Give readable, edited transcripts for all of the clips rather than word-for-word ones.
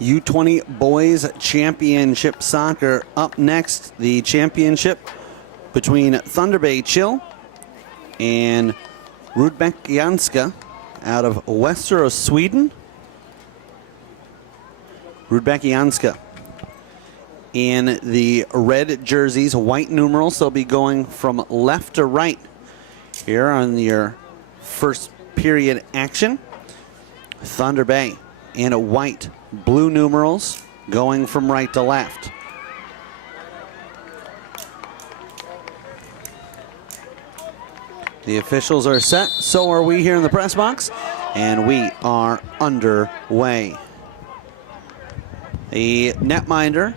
U20 Boys Championship Soccer. Up next, the championship between Thunder Bay Chill and Rudbeckianska out of Västerås, Sweden. Rudbeckianska in the red jerseys, white numerals. They'll be going from left to right here on your first period action. Thunder Bay in a white, blue numerals going from right to left. The officials are set, so are we here in the press box, and we are underway. The netminder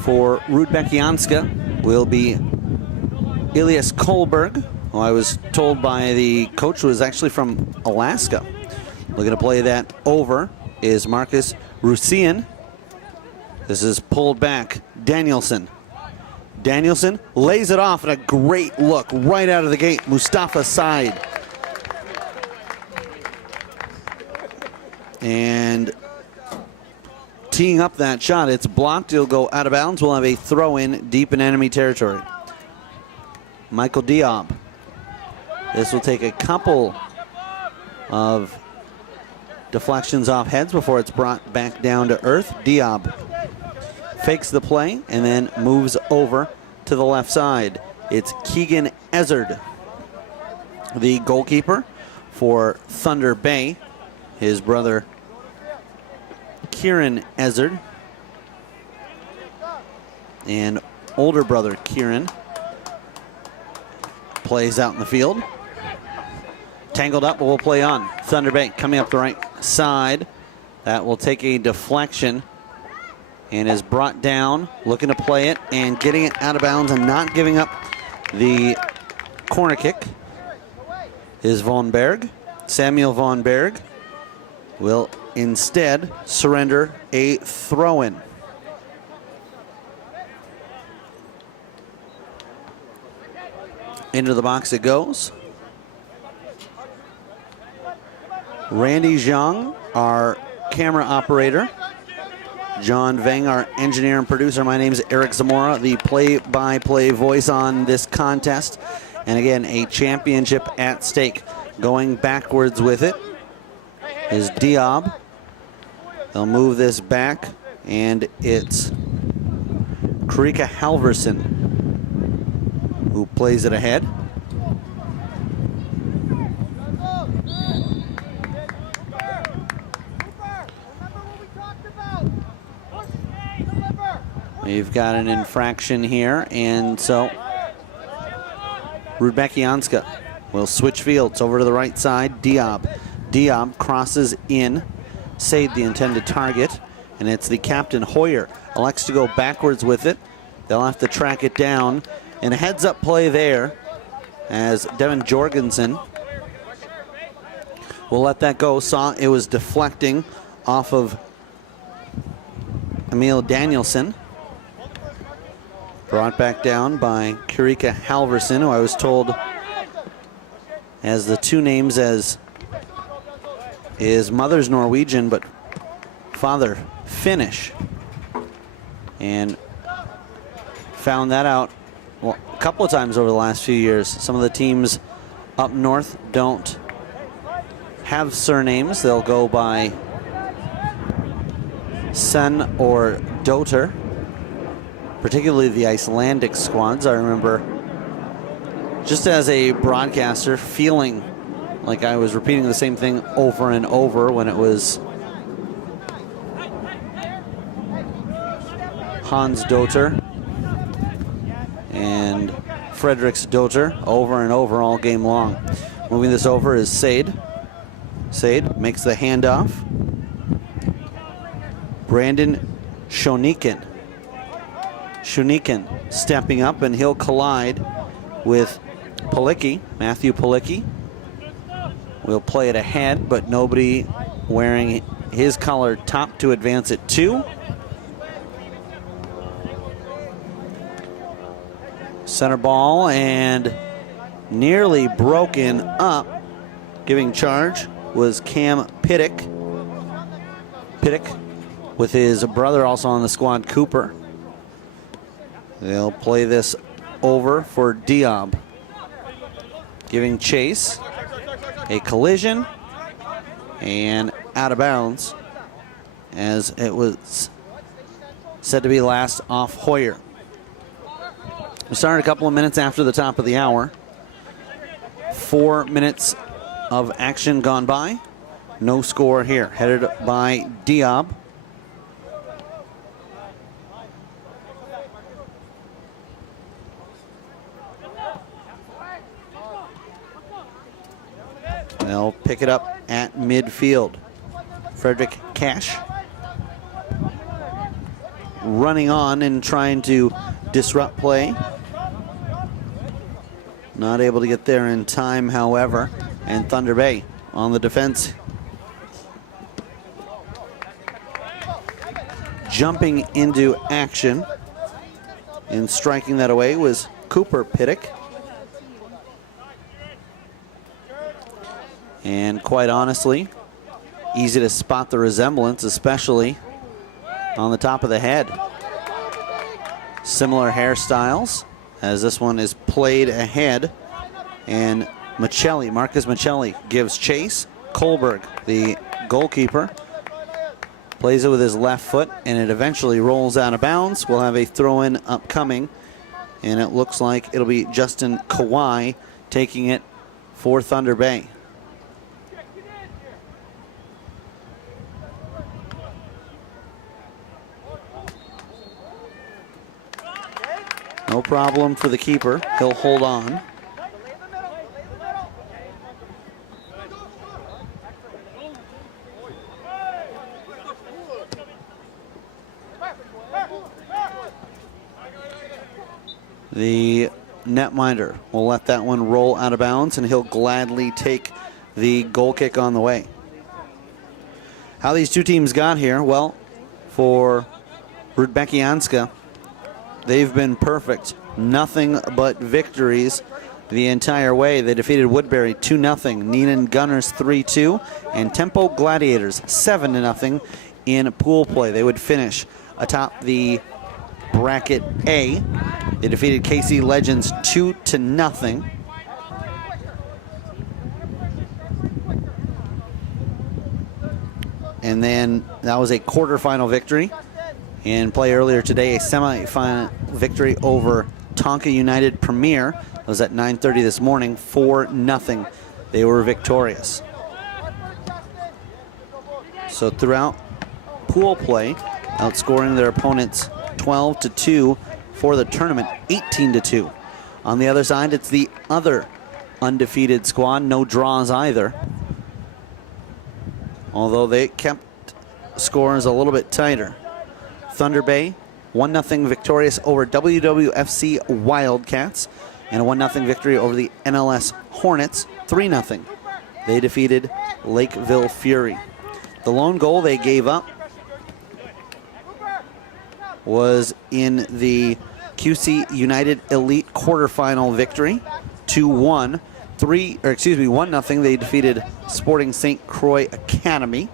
for Rudbeckianska will be Elias Kohlberg, who I was told by the coach was actually from Alaska. Looking to play that over is Marcus Rusian. This is pulled back. Danielson. Danielson lays it off, and a great look right out of the gate. Mustafa side. And teeing up that shot, it's blocked. It'll go out of bounds. We'll have a throw in deep in enemy territory. Michael Diab. This will take a couple of deflections off heads before it's brought back down to earth. Diab fakes the play and then moves over to the left side. It's Keegan Ezard, the goalkeeper for Thunder Bay. His brother Kieran Ezard and older brother Kieran plays out in the field. Tangled up, but we'll play on. Thunder Bay coming up the right side. That will take a deflection and is brought down, looking to play it and getting it out of bounds and not giving up the corner kick is Von Berg. Samuel Von Berg will instead surrender a throw-in. Into the box it goes. Randy Zhang, our camera operator. John Veng, our engineer and producer. My name is Eric Zamora, the play-by-play voice on this contest. And again, a championship at stake. Going backwards with it is Diab. They'll move this back, and it's Karika Halverson who plays it ahead. We've got an infraction here, and so Rudbeckianska will switch fields over to the right side. Diab. Diab crosses in. Sade the intended target, and it's the captain Hoyer. Elects to go backwards with it. They'll have to track it down, and a heads-up play there as Devin Jorgensen will let that go. Saw it was deflecting off of Emil Danielson. Brought back down by Karika Halverson, who I was told has the two names as his mother's Norwegian, but father Finnish. And found that out a couple of times over the last few years. Some of the teams up north don't have surnames. They'll go by son or daughter. Particularly the Icelandic squads. I remember just as a broadcaster feeling like I was repeating the same thing over and over when it was Hans Dotter and Frederiks Dotter over and over all game long. Moving this over is Sade. Sade makes the handoff. Brandon Shonikin. Shunikin stepping up, and he'll collide with Palicki, Matthew Palicki. We'll play it ahead, but nobody wearing his color top to advance it to. Center ball, and nearly broken up. Giving charge was Cam Pittick. Pittick with his brother also on the squad, Cooper. They'll play this over for Diab. Giving chase. A collision. And out of bounds, as it was said to be last off Hoyer. We started a couple of minutes after the top of the hour. 4 minutes of action gone by. No score here. Headed by Diab. They'll pick it up at midfield. Frederick Cash running on and trying to disrupt play. Not able to get there in time, however. And Thunder Bay on the defense. Jumping into action and striking that away was Cooper Pittick. And quite honestly, easy to spot the resemblance, especially on the top of the head. Similar hairstyles, as this one is played ahead. And Marcus Michelli gives chase. Kohlberg, the goalkeeper, plays it with his left foot, and it eventually rolls out of bounds. We'll have a throw-in upcoming, and it looks like it'll be Justin Kawhi taking it for Thunder Bay. No problem for the keeper. He'll hold on. The netminder will let that one roll out of bounds, and he'll gladly take the goal kick on the way. How these two teams got here, well, for Rudbeckianska, they've been perfect. Nothing but victories the entire way. They defeated Woodbury 2-0, Neenan Gunners 3-2, and Tempo Gladiators 7-0 in pool play. They would finish atop the bracket A. They defeated KC Legends 2-0. And then that was a quarterfinal victory. In play earlier today, a semifinal victory over Tonka United Premier. It was at 9:30 this morning, 4-0. They were victorious. So throughout pool play, outscoring their opponents 12-2 for the tournament, 18-2. On the other side, it's the other undefeated squad, no draws either. Although they kept scores a little bit tighter. Thunder Bay, 1-0 victorious over WWFC Wildcats, and a 1-0 victory over the NLS Hornets, 3-0. They defeated Lakeville Fury. The lone goal they gave up was in the QC United Elite quarterfinal victory, 2-1. 1-0 they defeated Sporting St. Croix Academy.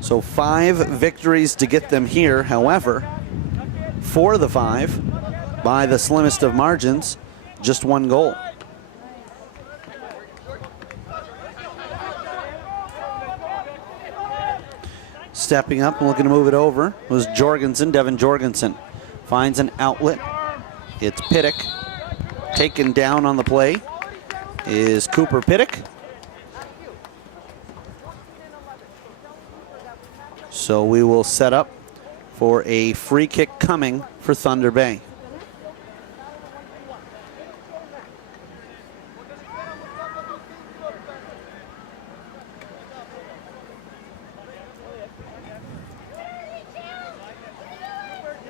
So 5 victories to get them here. However, for the 5, by the slimmest of margins, just 1 goal. Stepping up and looking to move it over was Jorgensen, Devin Jorgensen. Finds an outlet. It's Pittick. Taken down on the play is Cooper Pittick. So we will set up for a free kick coming for Thunder Bay.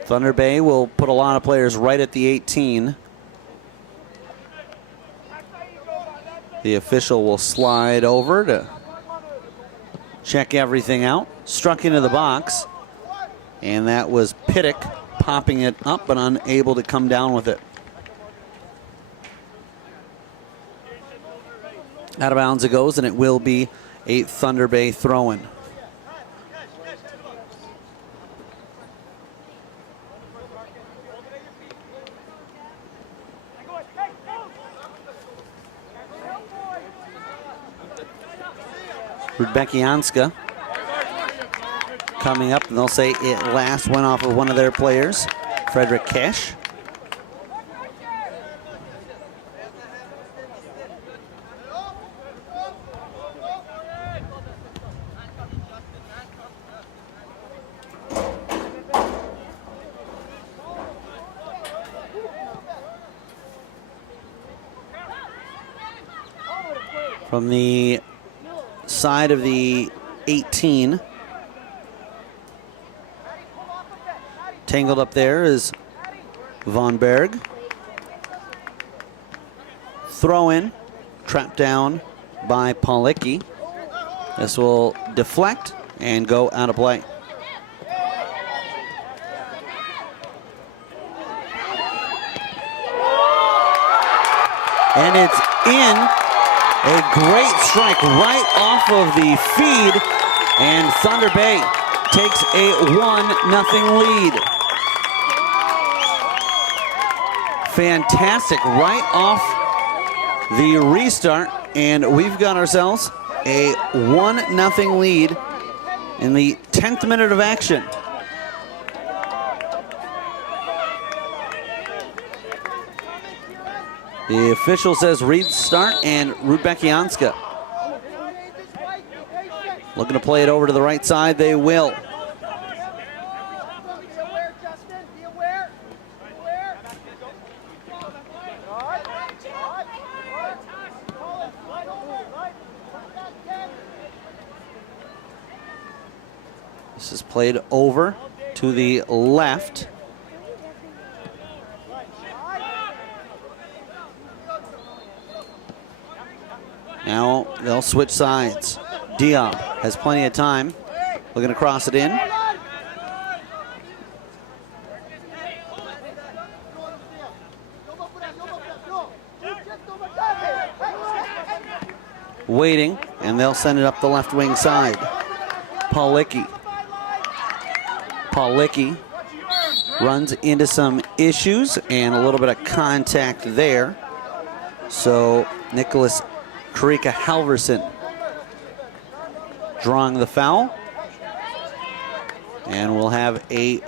Thunder Bay will put a lot of players right at the 18. The official will slide over to check everything out. Struck into the box, and that was Pittick popping it up but unable to come down with it. Out of bounds it goes, and it will be a Thunder Bay throw-in. Rudbeckianska coming up, and they'll say it last went off of one of their players, Frederick Kesh. From the side of the 18, tangled up there is Von Berg. Throw in, trapped down by Policki. This will deflect and go out of play. And it's in. A great strike right off of the feed, and Thunder Bay takes a 1-0 lead. Fantastic right off the restart, and we've got ourselves a 1-0 lead in the 10th minute of action. The official says restart, and Rudbeckianska looking to play it over to the right side. They will. This is played over to the left. Now they'll switch sides. Diop has plenty of time. Looking to cross it in. Waiting, and they'll send it up the left wing side. Policki. Policki runs into some issues and a little bit of contact there. So Nicholas Karika Halverson drawing the foul, and we'll have a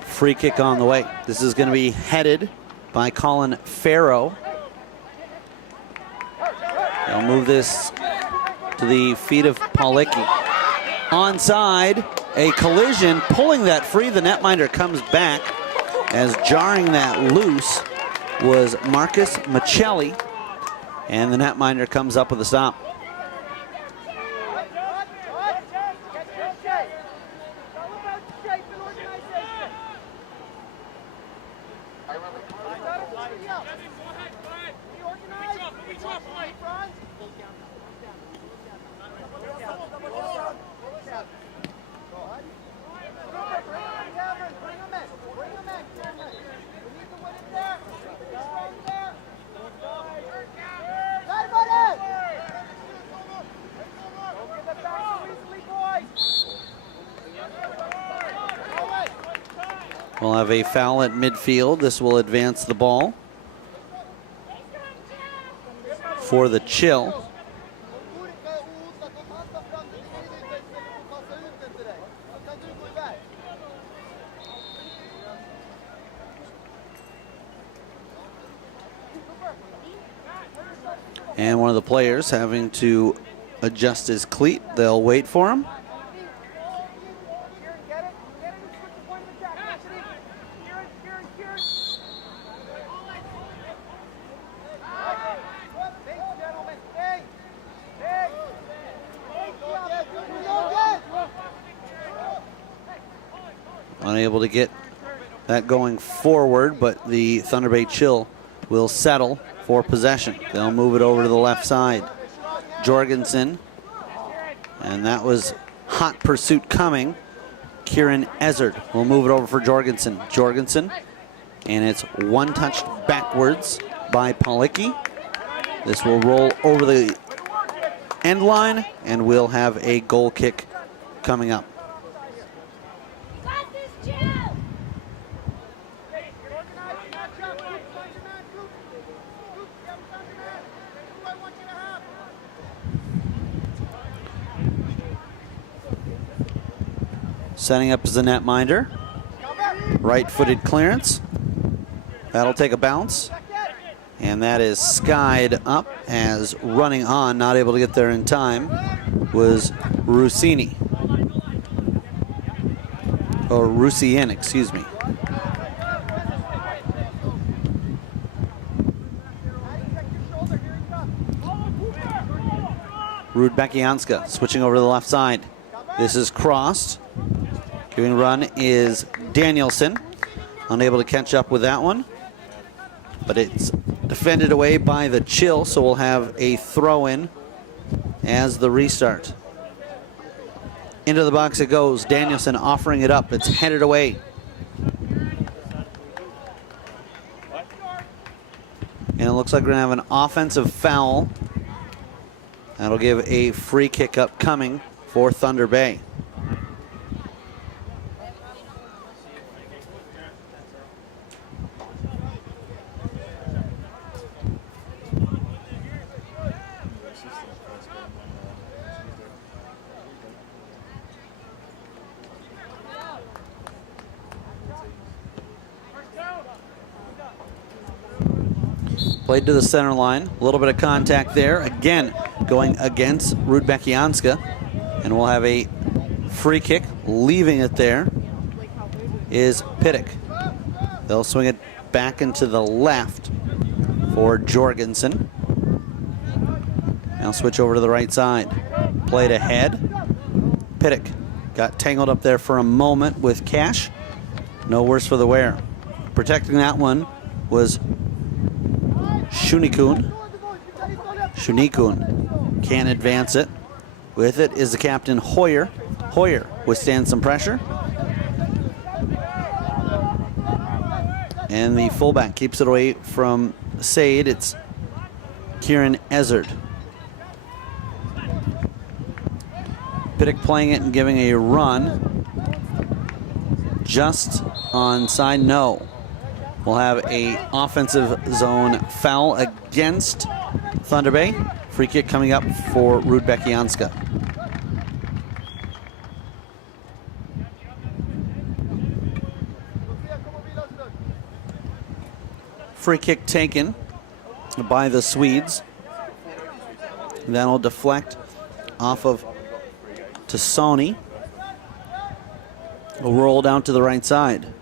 free kick on the way. This is going to be headed by Colin Farrow. They'll move this to the feet of Policki. Onside, a collision, pulling that free. The netminder comes back as jarring that loose was Marcus Michelli. And the netminder comes up with a stop. We'll have a foul at midfield. This will advance the ball for the Chill. And one of the players having to adjust his cleat. They'll wait for him. Unable to get that going forward, but the Thunder Bay Chill will settle for possession. They'll move it over to the left side. Jorgensen, and that was hot pursuit coming. Kieran Ezzard will move it over for Jorgensen. Jorgensen, and it's one touch backwards by Policki. This will roll over the end line, and we'll have a goal kick coming up. Setting up as a netminder. Right-footed clearance. That'll take a bounce. And that is skied up as running on, not able to get there in time, was Rossini. Or Roussien, excuse me. Rudbeckianska switching over to the left side. This is crossed. Giving run is Danielson. Unable to catch up with that one. But it's defended away by the Chill, so we'll have a throw-in as the restart. Into the box it goes. Danielson offering it up. It's headed away. And it looks like we're going to have an offensive foul. That'll give a free kick upcoming for Thunder Bay. Played to the center line. A little bit of contact there. Again, going against Rudbeckianska. And we'll have a free kick. Leaving it there is Pittick. They'll swing it back into the left for Jorgensen. Now switch over to the right side. Played ahead. Pittick got tangled up there for a moment with Cash. No worse for the wear. Protecting that one was Shunikun. Shunikun can't advance it. With it is the captain Hoyer. Hoyer withstands some pressure. And the fullback keeps it away from Sade. It's Kieran Ezard. Pittick playing it and giving a run. Just onside, no. We'll have a offensive zone foul against Thunder Bay. Free kick coming up for Rudbeckianska. Free kick taken by the Swedes. That'll deflect off of Tassoni. Will roll down to the right side.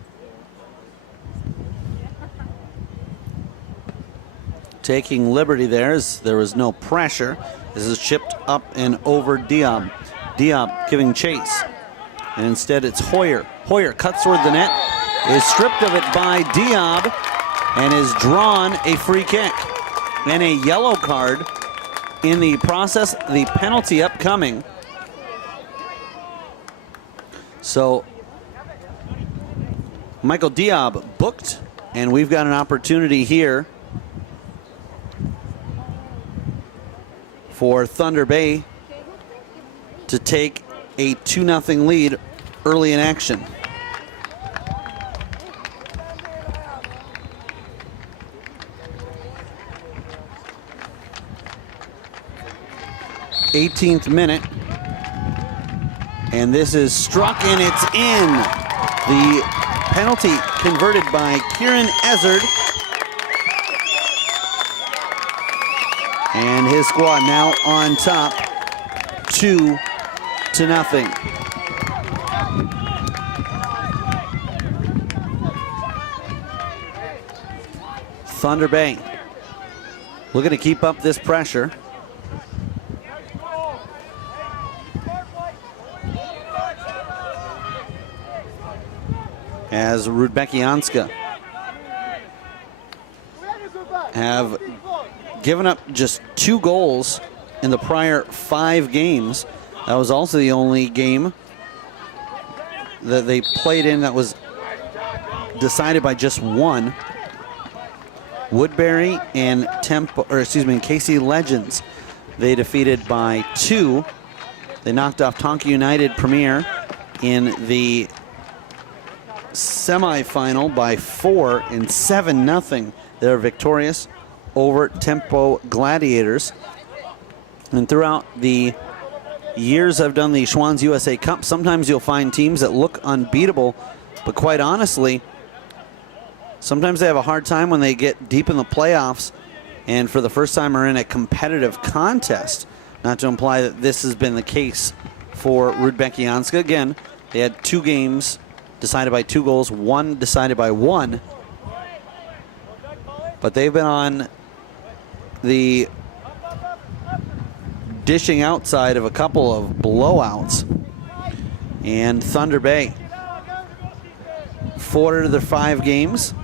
Taking liberty there as there was no pressure. This is chipped up and over Diab. Diab giving chase. And instead it's Hoyer. Hoyer cuts toward the net, is stripped of it by Diab, and is drawn a free kick. And a yellow card in the process, the penalty upcoming. So Michael Diab booked, and we've got an opportunity here for Thunder Bay to take a 2-0 lead early in action. '18th minute, and this is struck and it's in. The penalty converted by Kieran Ezard. And his squad now on top, 2-0. Thunder Bay looking to keep up this pressure. As Rudbeckianska have given up just 2 goals in the prior 5 games. That was also the only game that they played in that was decided by just 1. Woodbury and KC Legends, they defeated by 2. They knocked off Tonka United Premier in the semifinal by 4 and 7-0. They're victorious over Tempo Gladiators. And throughout the years I've done the Schwann's USA Cup, sometimes you'll find teams that look unbeatable, but quite honestly, sometimes they have a hard time when they get deep in the playoffs and for the first time are in a competitive contest. Not to imply that this has been the case for Rudbeckianska. Again, they had 2 games decided by 2 goals, 1 decided by 1. But they've been on the dishing outside of a couple of blowouts. And Thunder Bay, 4 of their 5 games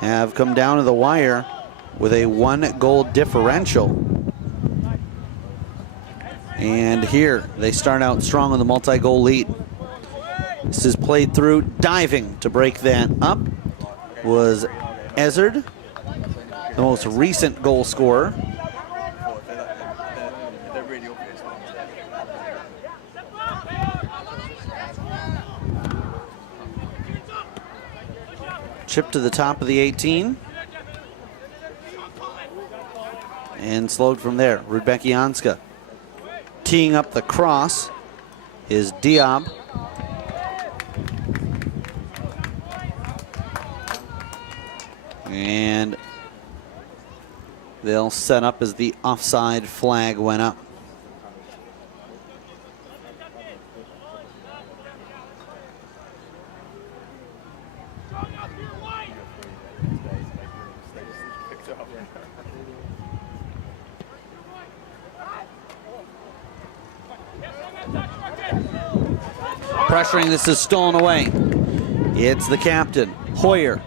have come down to the wire with a 1-goal differential. And here they start out strong on the multi-goal lead. This is played through, diving to break that up was Ezard, the most recent goal scorer. Chip to the top of the 18. And slowed from there. Rudbeckianska teeing up the cross is Diab. And they'll set up as the offside flag went up. Pressuring, this is stolen away. It's the captain, Hoyer.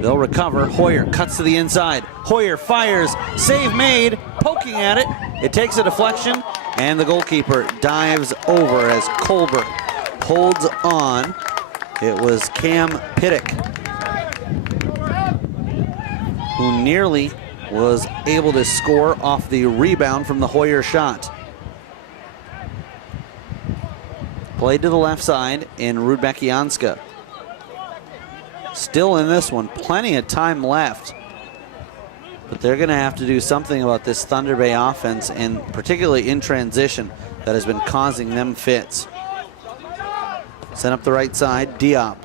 They'll recover. Hoyer cuts to the inside. Hoyer fires. Save made. Poking at it. It takes a deflection, and the goalkeeper dives over as Colbert holds on. It was Cam Pittick who nearly was able to score off the rebound from the Hoyer shot. Played to the left side in Rudbeckianska. Still in this one, plenty of time left. But they're going to have to do something about this Thunder Bay offense, and particularly in transition, that has been causing them fits. Sent up the right side, Diop.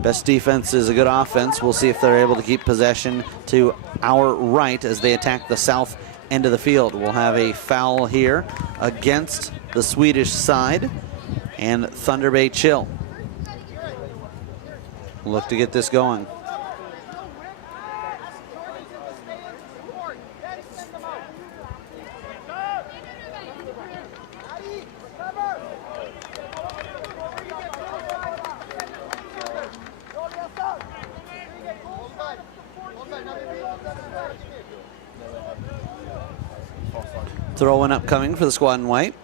Best defense is a good offense. We'll see if they're able to keep possession to our right as they attack the south end of the field. We'll have a foul here against the Swedish side, and Thunder Bay chill. Look to get this going. Throw-in upcoming for the squad in white.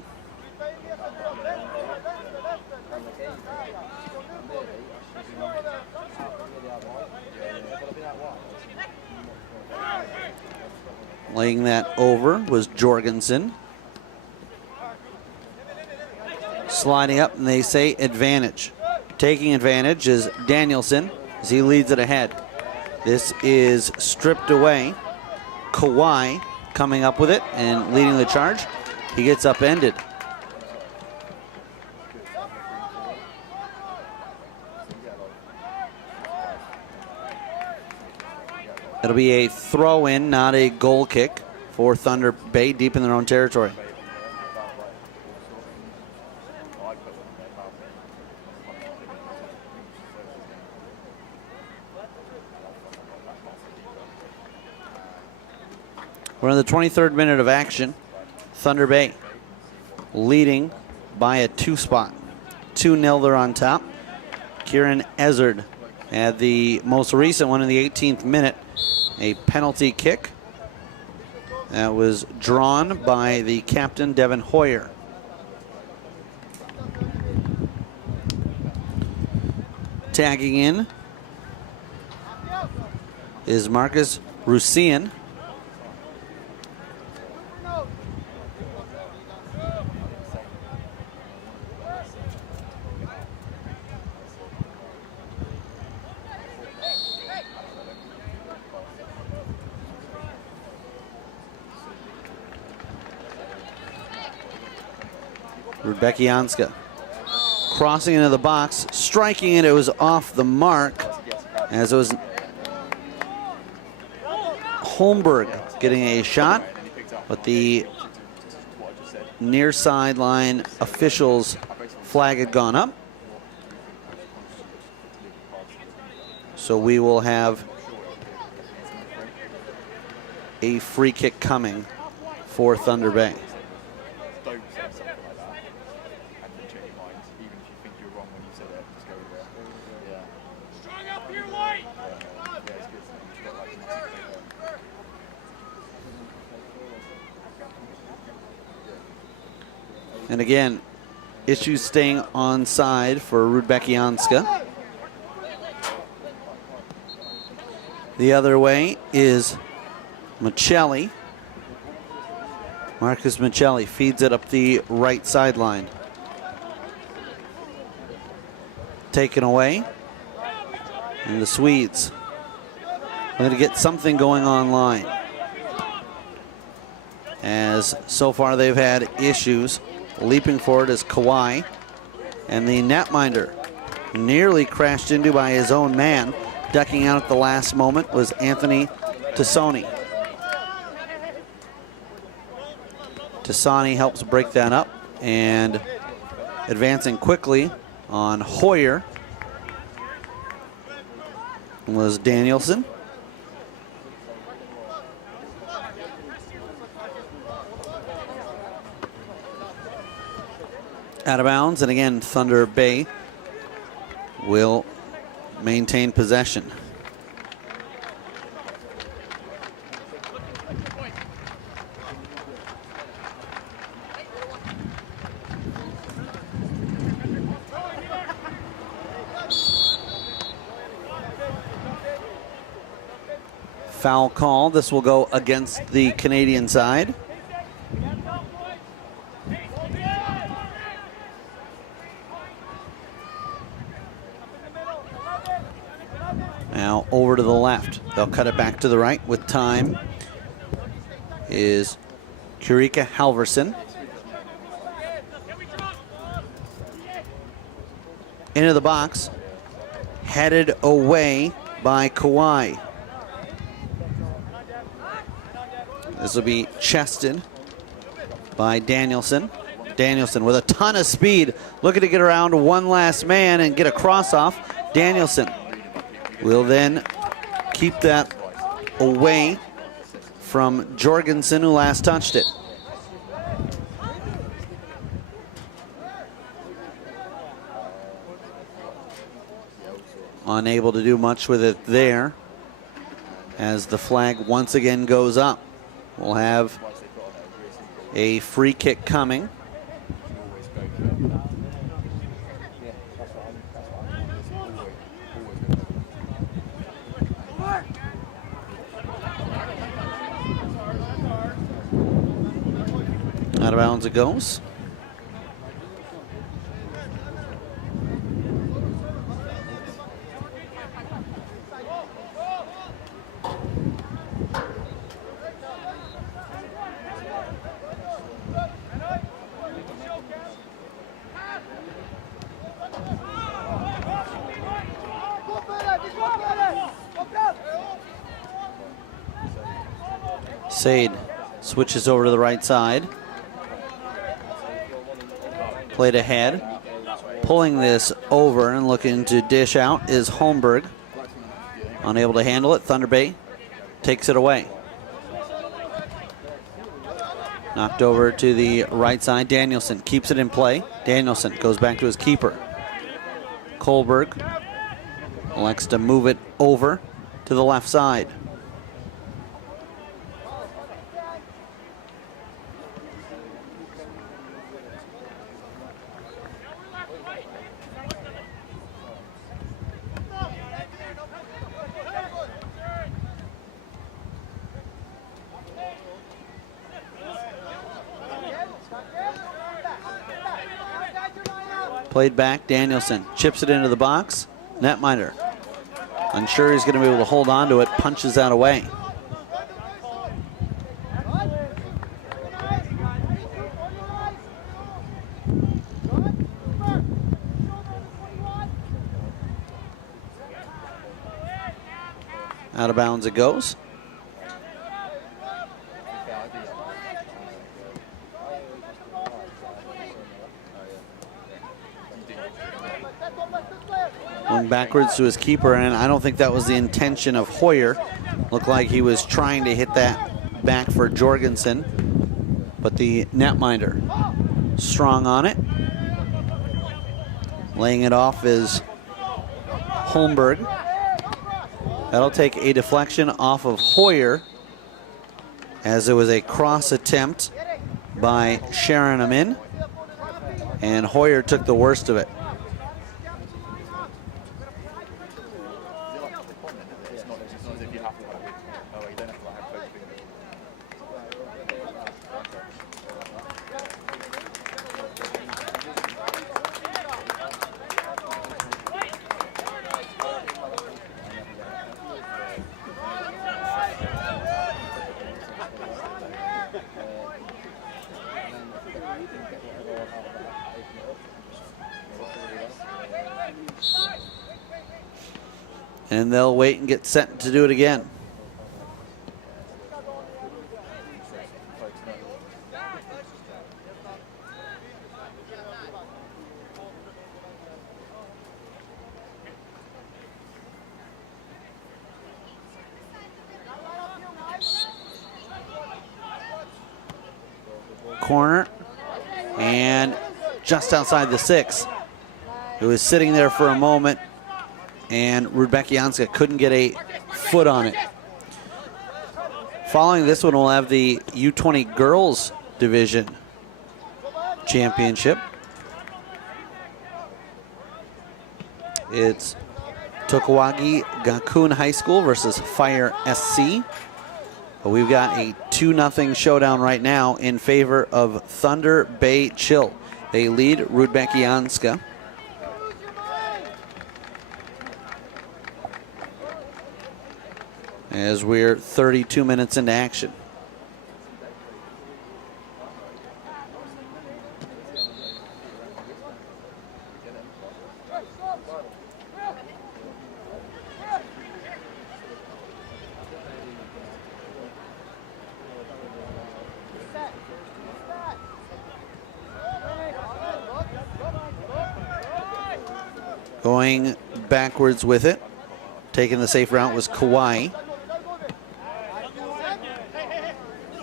Laying that over was Jorgensen. Sliding up, and they say advantage. Taking advantage is Danielson as he leads it ahead. This is stripped away. Kawhi coming up with it and leading the charge. He gets upended. It'll be a throw-in, not a goal kick for Thunder Bay deep in their own territory. We're in the 23rd minute of action. Thunder Bay leading by a 2 spot. 2-0 they're on top. Kieran Ezard had the most recent one in the 18th minute. A penalty kick that was drawn by the captain, Devin Hoyer. Tagging in is Marcus Rusian. Rudbeckianska crossing into the box, striking it. It was off the mark, as it was Holmberg getting a shot, but the near sideline officials' flag had gone up. So we will have a free kick coming for Thunder Bay. And again, issues staying onside for Rudbeckianska. The other way is Michelli. Marcus Michelli feeds it up the right sideline. Taken away. And the Swedes are going to get something going online, as so far they've had issues. Leaping forward is Kawhi, and the netminder nearly crashed into by his own man. Ducking out at the last moment was Anthony Tassoni. Tassoni helps break that up, and advancing quickly on Hoyer was Danielson. Out of bounds, and again, Thunder Bay will maintain possession. Foul call. This will go against the Canadian side. Now over to the left. They'll cut it back to the right with time. Is Kurika Halverson. Into the box. Headed away by Kawhi. This will be chested by Danielson. Danielson with a ton of speed, looking to get around one last man and get a cross off. Danielson will then keep that away from Jorgensen, who last touched it. Unable to do much with it there, as the flag once again goes up. We'll have a free kick coming. Out of bounds it goes. Sade switches over to the right side. Played ahead. Pulling this over and looking to dish out is Holmberg. Unable to handle it. Thunder Bay takes it away. Knocked over to the right side. Danielson keeps it in play. Danielson goes back to his keeper. Kohlberg elects to move it over to the left side. Played back, Danielson chips it into the box. Netminder, unsure he's going to be able to hold on to it, punches that away. Out of bounds it goes. Going backwards to his keeper, and I don't think that was the intention of Hoyer. Looked like he was trying to hit that back for Jorgensen, but the netminder strong on it. Laying it off is Holmberg. That'll take a deflection off of Hoyer, as it was a cross attempt by Sharon Amin, and Hoyer took the worst of it. And they'll wait and get set to do it again. Corner, and just outside the 6. It was sitting there for a moment, and Rudbeckianska couldn't get a foot on it. Following this one, we'll have the U20 Girls Division Championship. It's Tokawagi Gakun High School versus Fire SC. But we've got a 2-0 showdown right now in favor of Thunder Bay Chill. They lead Rudbeckianska. As we're 32 minutes into action. Going backwards with it, taking the safe route was Kauai.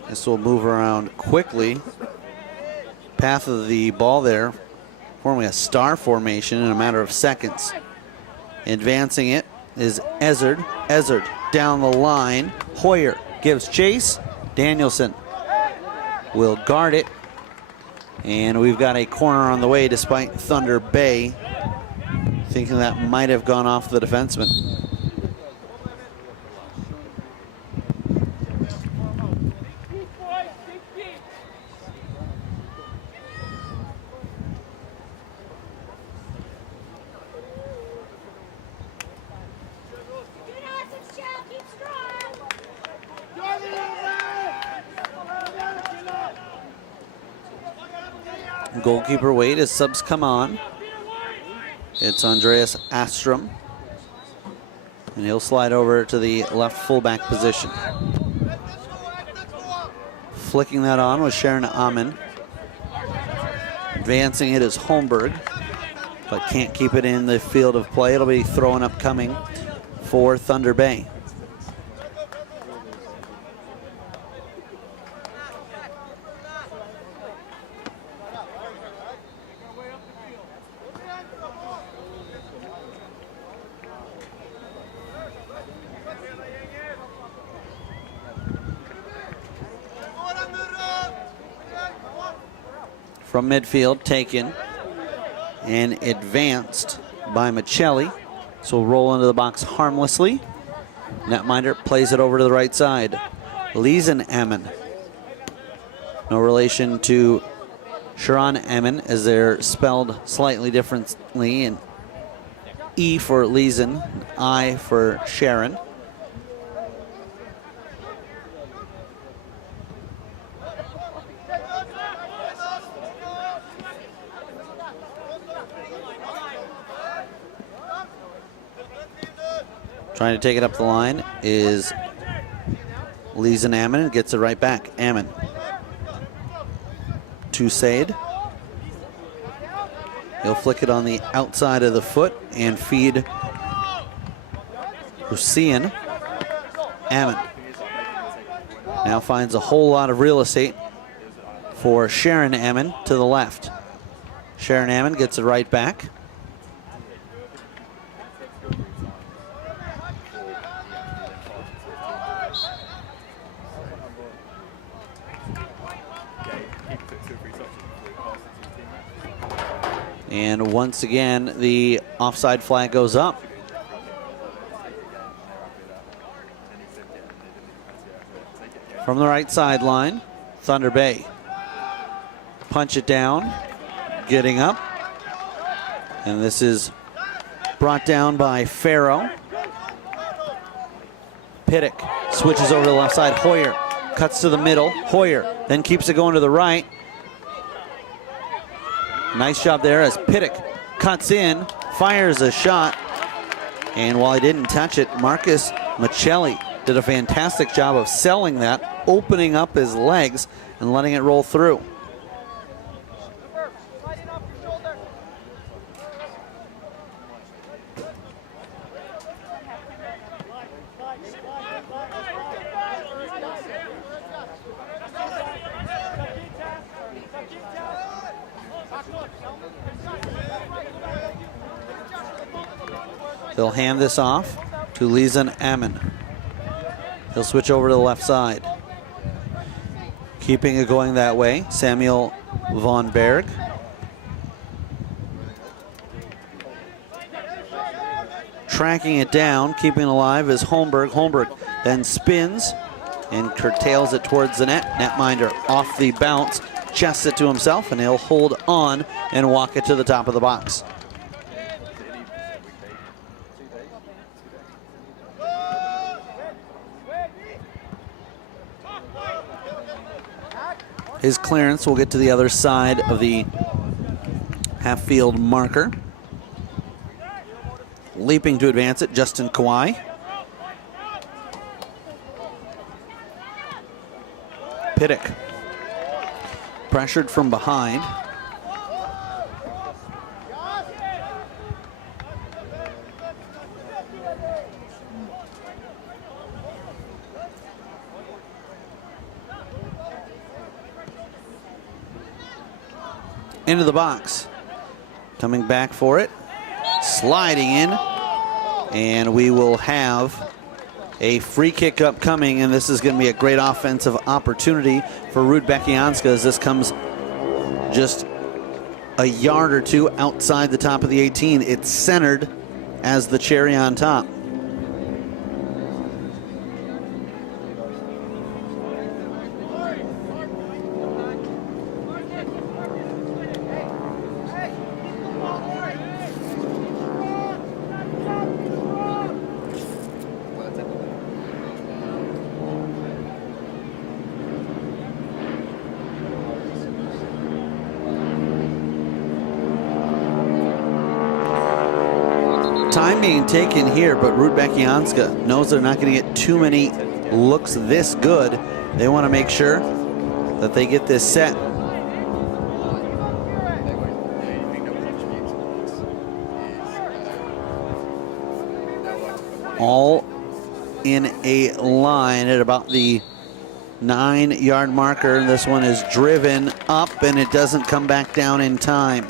This will move around quickly. Path of the ball there, forming a star formation in a matter of seconds. Advancing it is Ezard. Ezard down the line. Hoyer gives chase. Danielson will guard it. And we've got a corner on the way despite Thunder Bay thinking that might have gone off the defenseman. Goalkeeper Wade as subs come on. It's Andreas Astrom, and he'll slide over to the left fullback position. Flicking that on was Sharon Amin. Advancing it is Holmberg, but can't keep it in the field of play. It'll be thrown upcoming for Thunder Bay. From midfield, taken and advanced by Michelli. So we'll roll into the box harmlessly. Netminder plays it over to the right side. Leeson Ammon. No relation to Sharon Ammon, as they're spelled slightly differently, and E for Leeson, I for Sharon. Trying to take it up the line is Leeson Ammon, and gets it right back. Ammon to Sade. He'll flick it on the outside of the foot and feed Hussein. Ammon now finds a whole lot of real estate for Sharon Ammon to the left. Sharon Ammon gets it right back. And once again, the offside flag goes up. From the right sideline, Thunder Bay. Punch it down, getting up. And this is brought down by Farrow. Pittick switches over to the left side. Hoyer cuts to the middle. Hoyer then keeps it going to the right. Nice job there as Pittick cuts in, fires a shot, and while he didn't touch it, Marcus Michelli did a fantastic job of selling that, opening up his legs and letting it roll through. They'll hand this off to Leeson Ammon. He'll switch over to the left side. Keeping it going that way, Samuel Von Berg. Tracking it down, keeping it alive is Holmberg. Holmberg then spins and curtails it towards the net. Netminder off the bounce, chests it to himself, and he'll hold on and walk it to the top of the box. His clearance will get to the other side of the half-field marker. Leaping to advance it, Justin Kawhi. Pittick pressured from behind. Into the box. Coming back for it. Sliding in. And we will have a free kick upcoming, and this is going to be a great offensive opportunity for Rudbeckianska as this comes just a yard or two outside the top of the 18. It's centered as the cherry on top. Time being taken here, but Rudbeckianska knows they're not going to get too many looks this good. They want to make sure that they get this set. All in a line at about the 9-yard marker. This one is driven up and it doesn't come back down in time.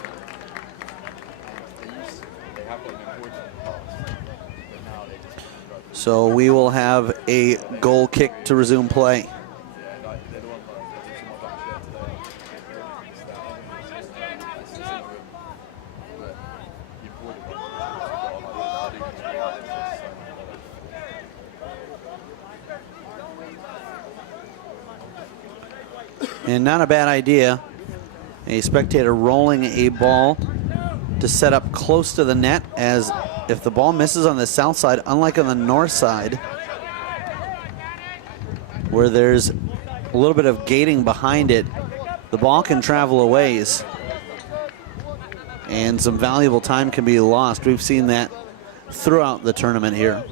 So we will have a goal kick to resume play. And not a bad idea A spectator rolling a ball to set up close to the net, as if the ball misses on the south side, unlike on the north side, where there's a little bit of gating behind it, the ball can travel a ways and some valuable time can be lost. We've seen that throughout the tournament here.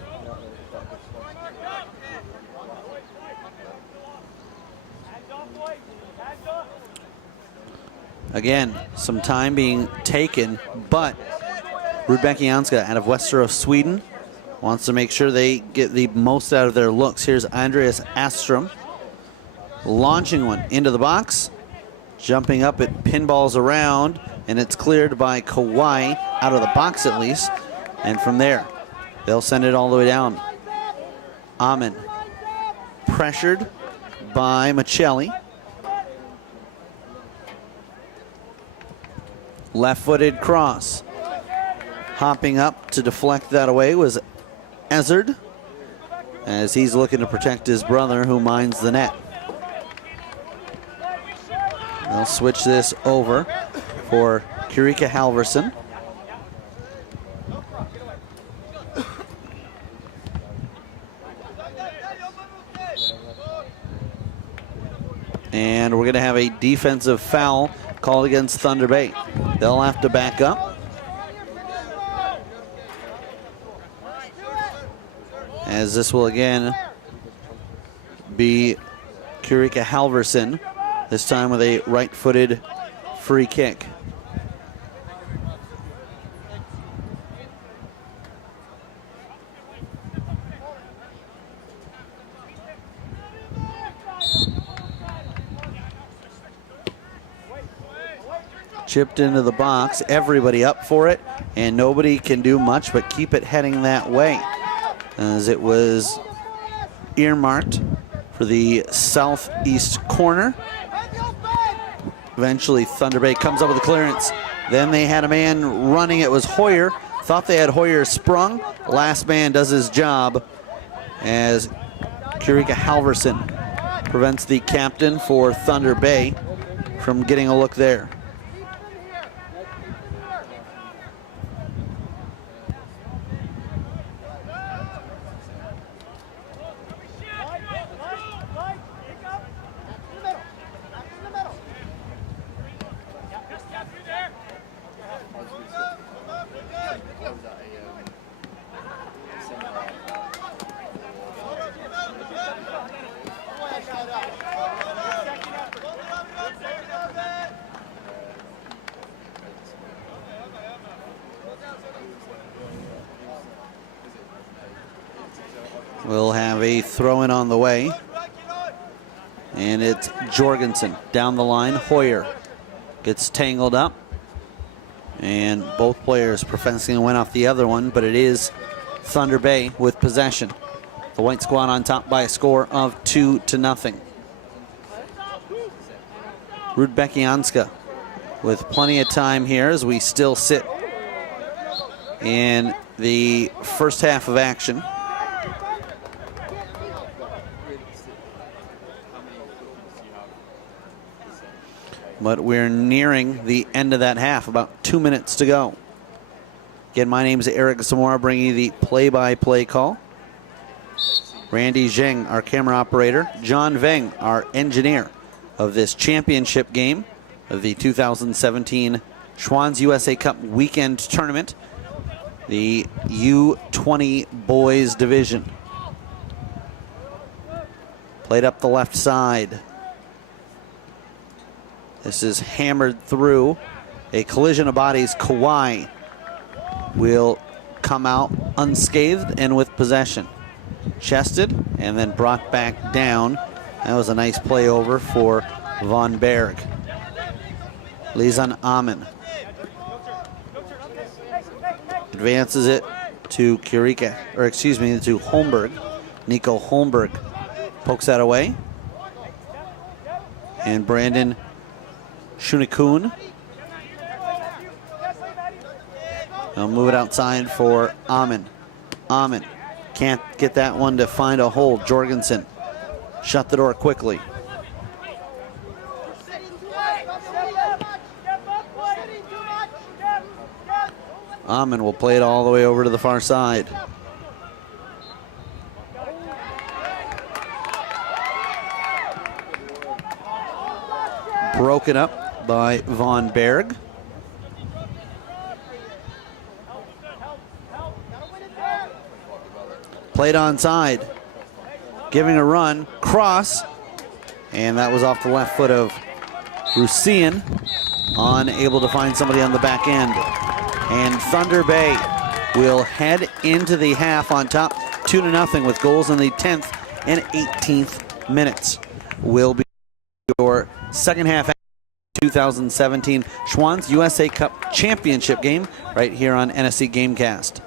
Again, some time being taken, but Rudbeckianska out of Westeros, Sweden, wants to make sure they get the most out of their looks. Here's Andreas Astrom launching one into the box, jumping up, it pinballs around, and it's cleared by Kawhi, out of the box at least. And from there, they'll send it all the way down. Amin pressured by Michelli. Left-footed cross. Hopping up to deflect that away was Ezard, as he's looking to protect his brother who minds the net. They'll switch this over for Kurika Halverson. And we're going to have a defensive foul called against Thunder Bay. They'll have to back up, as this will again be Kurika Halverson, this time with a right-footed free kick. Chipped into the box, everybody up for it, and nobody can do much but keep it heading that way, as it was earmarked for the southeast corner. Eventually Thunder Bay comes up with a clearance. Then they had a man running, it was Hoyer. Thought they had Hoyer sprung. Last man does his job, as Kurika Halverson prevents the captain for Thunder Bay from getting a look there. We'll have a throw-in on the way, and it's Jorgensen down the line. Hoyer gets tangled up, and both players professing to win off the other one, but it is Thunder Bay with possession. The White Squad on top by a score of 2-0. Rudbeckianska with plenty of time here as we still sit in the first half of action. But we're nearing the end of that half, about 2 minutes to go. Again, my name is Eric Zamora, bringing you the play-by-play call. Randy Zheng, our camera operator. John Veng, our engineer of this championship game of the 2017 Schwann's USA Cup Weekend Tournament, the U20 Boys Division. Played up the left side. This is hammered through. A collision of bodies. Kawhi will come out unscathed and with possession. Chested and then brought back down. That was a nice play over for Von Berg. Lizan Amin advances it to Kurika, or excuse me, to Holmberg. Nico Holmberg pokes that away. And Brandon Shunikun. They'll move it outside for Amin. Amin can't get that one to find a hole. Jorgensen shut the door quickly. Amon will play it all the way over to the far side. Broken up by Von Berg. Played onside. Giving a run. Cross. And that was off the left foot of Rusian. Unable to find somebody on the back end. And Thunder Bay will head into the half on top 2-0 with goals in the 10th and 18th minutes. Will be your second half 2017 Schwann's USA Cup Championship game right here on NSC Gamecast.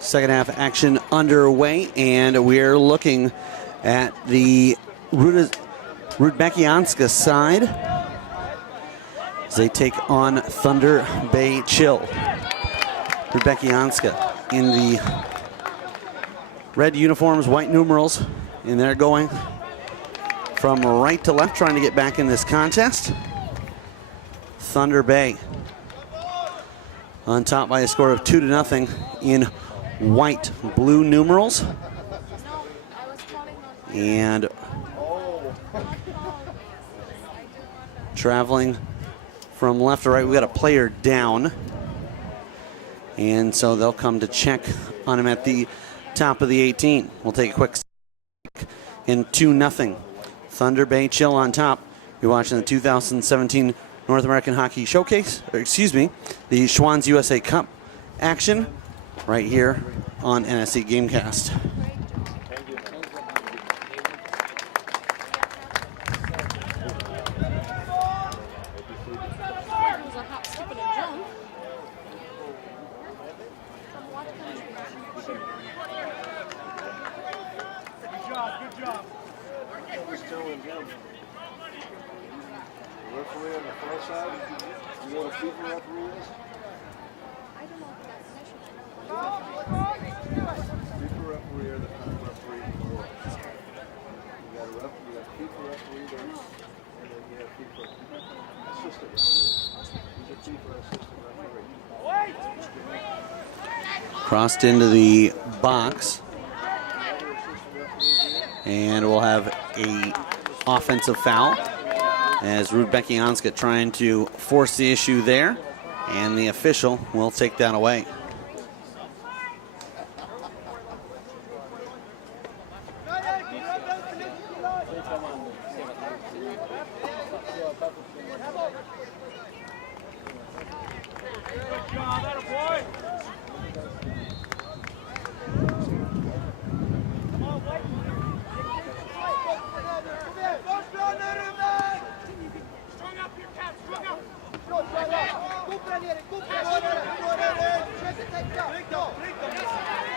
Second half action underway, and we're looking at the Rudbeckianska side as they take on Thunder Bay Chill. Rudbeckianska in the red uniforms, white numerals, and they're going from right to left trying to get back in this contest. Thunder Bay on top by a score of 2-0 in white blue numerals, and traveling from left to right, we got a player down, and so they'll come to check on him at the top of the 18. We'll take a quick in 2-0 Thunder Bay Chill on top. You're watching the 2017 North American Hockey Showcase, or excuse me, the Schwann's USA Cup action right here on NSC Gamecast. Crossed into the box, and we'll have a offensive foul as Rudbeckianska trying to force the issue there, and the official will take that away.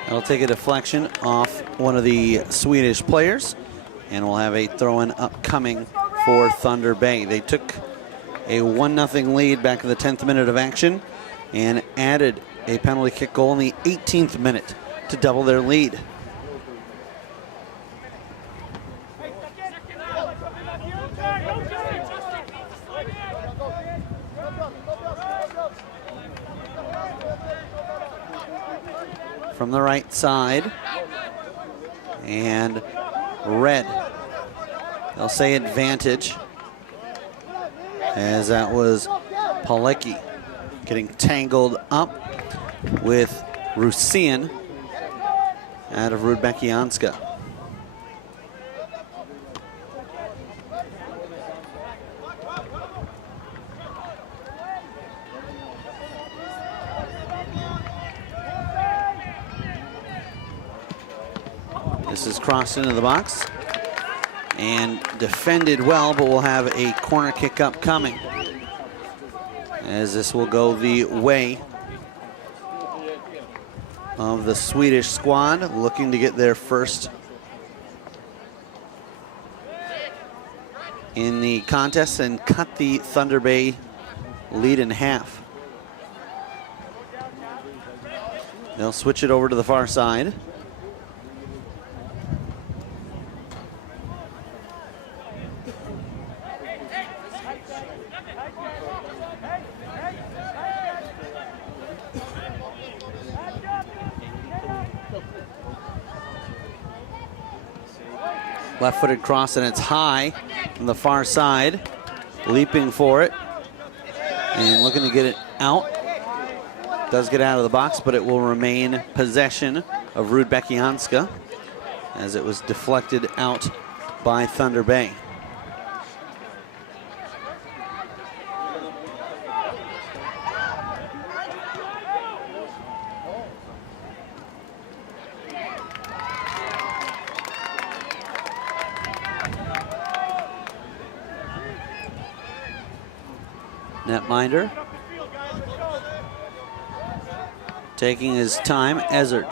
That'll take a deflection off one of the Swedish players, and we'll have a throw-in upcoming for Thunder Bay. They took a 1-0 lead back in the 10th minute of action and added a penalty kick goal in the 18th minute to double their lead. From the right side, and red. They'll say advantage, as that was Palecki getting tangled up with Rusian out of Rudbeckianska. This is crossed into the box and defended well, but we'll have a corner kick up coming, as this will go the way of the Swedish squad, looking to get their first in the contest and cut the Thunder Bay lead in half. They'll switch it over to the far side. Left-footed cross, and it's high on the far side. Leaping for it and looking to get it out. Does get out of the box, but it will remain possession of Rudbeckianska as it was deflected out by Thunder Bay. Netminder taking his time. Ezzard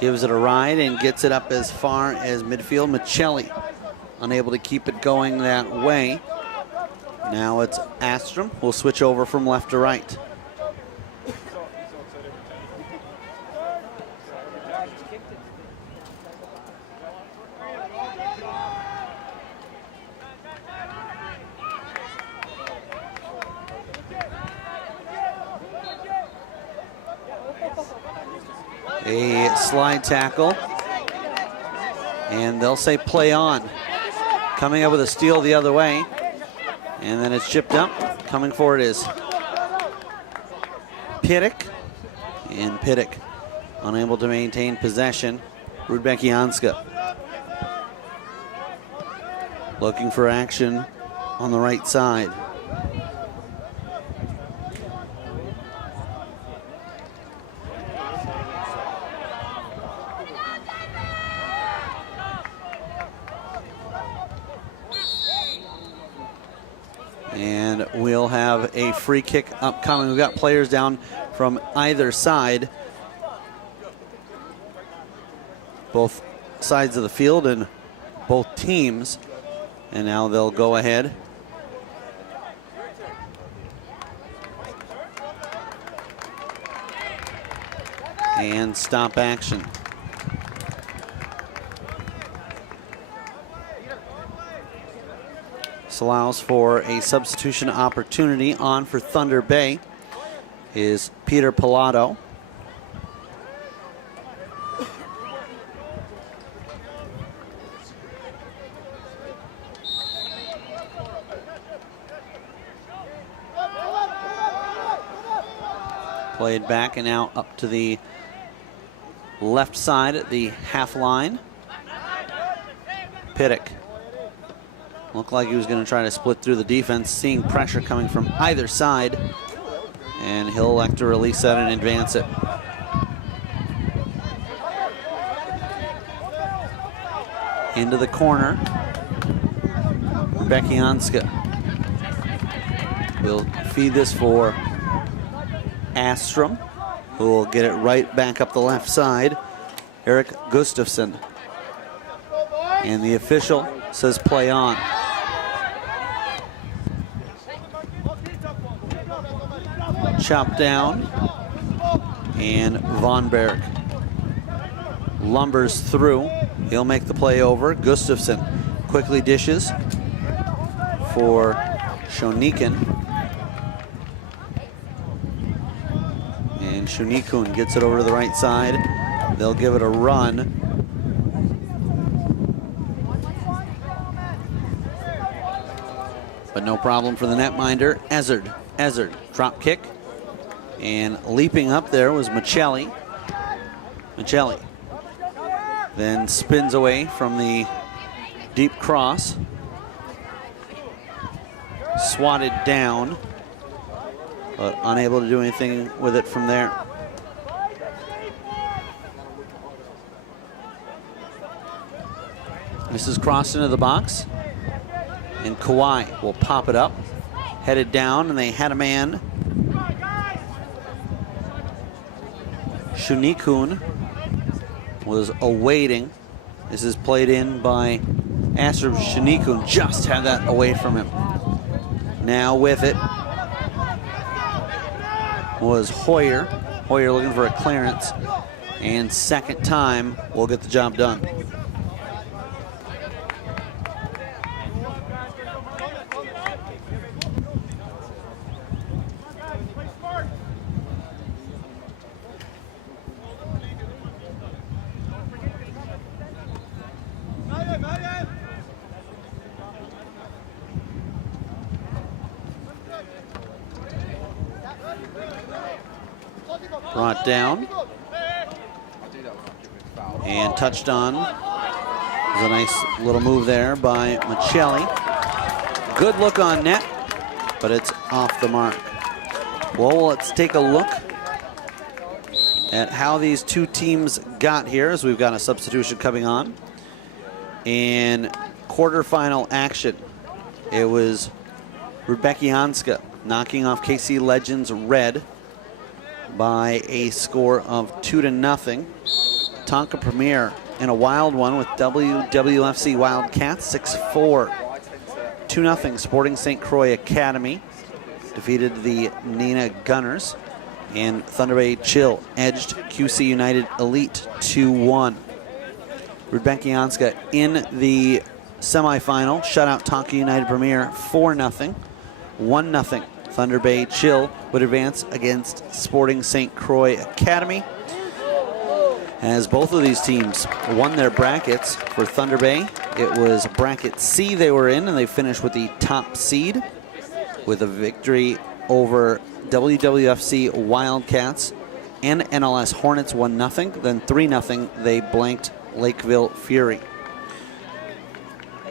gives it a ride and gets it up as far as midfield. Michelli unable to keep it going that way. Now it's Astrom. We'll switch over from left to right. A slide tackle, and they'll say play on. Coming up with a steal the other way, and then it's chipped up. Coming for it is Pittick, and Pittick unable to maintain possession. Rudbeckianska looking for action on the right side. And we'll have a free kick upcoming. We've got players down from either side, both sides of the field and both teams. And now they'll go ahead and stop action. This allows for a substitution opportunity. On for Thunder Bay is Peter Pilato. Played back and now up to the left side at the half line. Pittick looked like he was going to try to split through the defense, seeing pressure coming from either side, and he'll elect to release that and advance it. Into the corner. Rudbeckianska will feed this for Astrom, who will get it right back up the left side. Eric Gustafson. And the official says play on. Chopped down. And Von Berg lumbers through. He'll make the play over. Gustafson quickly dishes for Shonikin. And Shunikun gets it over to the right side. They'll give it a run. But no problem for the netminder. Ezzard, drop kick. And leaping up there was Michelli. Michelli then spins away from the deep cross. Swatted down, but unable to do anything with it from there. This is crossed into the box, and Kawhi will pop it up. Headed down, and they had a man. Shunikun was awaiting. This is played in by Astrom. Shunikun just had that away from him. Now with it was Hoyer. Hoyer looking for a clearance. And second time will get the job done. Brought down and touched on. There's a nice little move there by Michelli. Good look on net, but it's off the mark. Well, let's take a look at how these two teams got here, as we've got a substitution coming on. In quarterfinal action, it was Rudbeckianska knocking off KC Legends Red by a score of 2-0. Tonka Premier in a wild one with WWFC Wildcats 6-4. 2-0 Sporting St. Croix Academy defeated the Neenah Gunners, and Thunder Bay Chill edged QC United Elite 2-1. Rudbeckianska in the semifinal shut out Tonka United Premier 4-0. 1-0 Thunder Bay Chill would advance against Sporting St. Croix Academy, as both of these teams won their brackets. For Thunder Bay, it was bracket C they were in, and they finished with the top seed with a victory over WWFC Wildcats and NLS Hornets 1-0. Then 3-0 they blanked Lakeville Fury.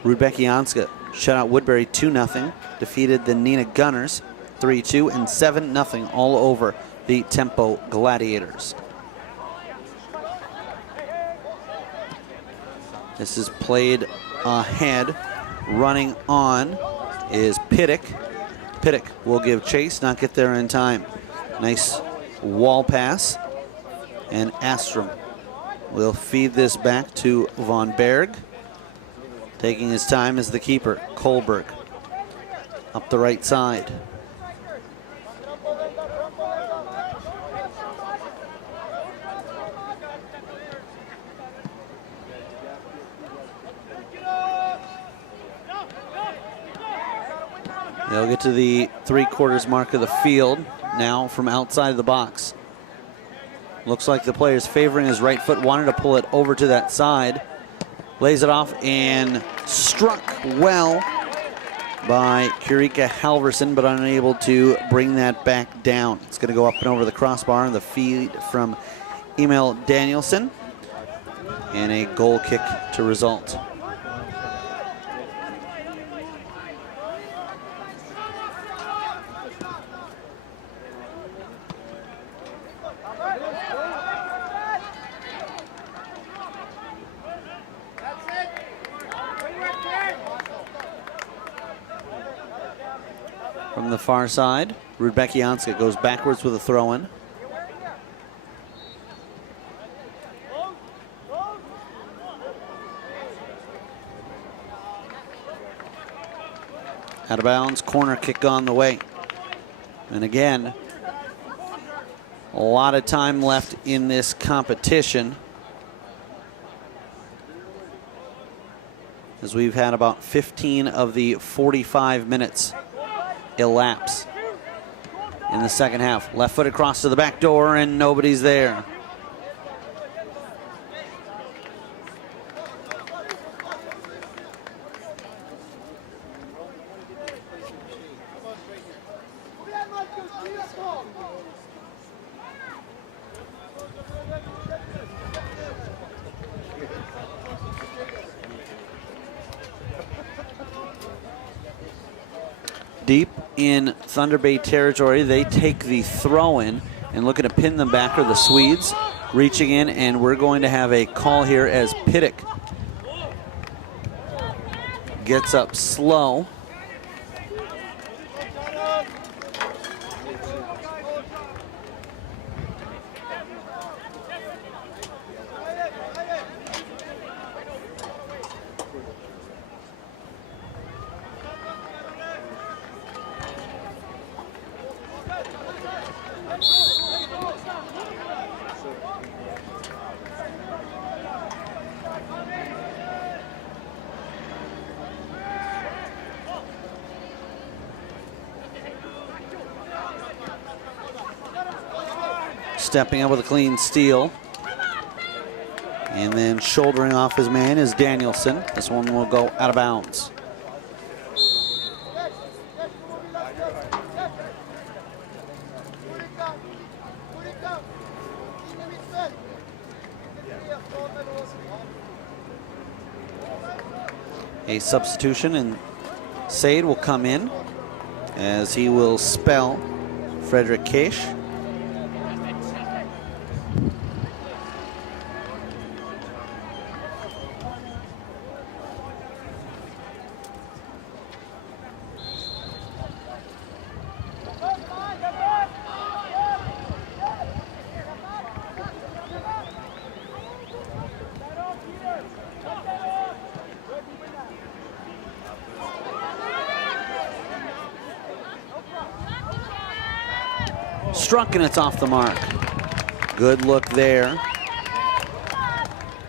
Rudbeckianska shut out Woodbury 2-0, defeated the Neenah Gunners 3-2, and 7-0 all over the Tempo Gladiators. This is played ahead. Running on is Pittick. Pittick will give chase, not get there in time. Nice wall pass. And Astrom will feed this back to Von Berg. Taking his time is the keeper, Kohlberg. Up the right side. They'll get to the 3/4 mark of the field now from outside of the box. Looks like the player's favoring his right foot, wanted to pull it over to that side. Lays it off and struck well by Kurika Halverson, but unable to bring that back down. It's going to go up and over the crossbar, and the feed from Emil Danielson, and a goal kick to result. From the far side, Rudbeckianska goes backwards with a throw-in. Out of bounds, corner kick on the way. And again, a lot of time left in this competition, as we've had about 15 of the 45 minutes elapse in the second half. Left foot across to the back door, and nobody's there. Deep in Thunder Bay territory, they take the throw-in and looking to pin them back are the Swedes. Reaching in, and we're going to have a call here as Pittick gets up slow. stepping up with a clean steal. And then shouldering off his man is Danielson. This one will go out of bounds. A substitution, and Sade will come in as he will spell Frederick Cash. Struck, and it's off the mark. Good look there.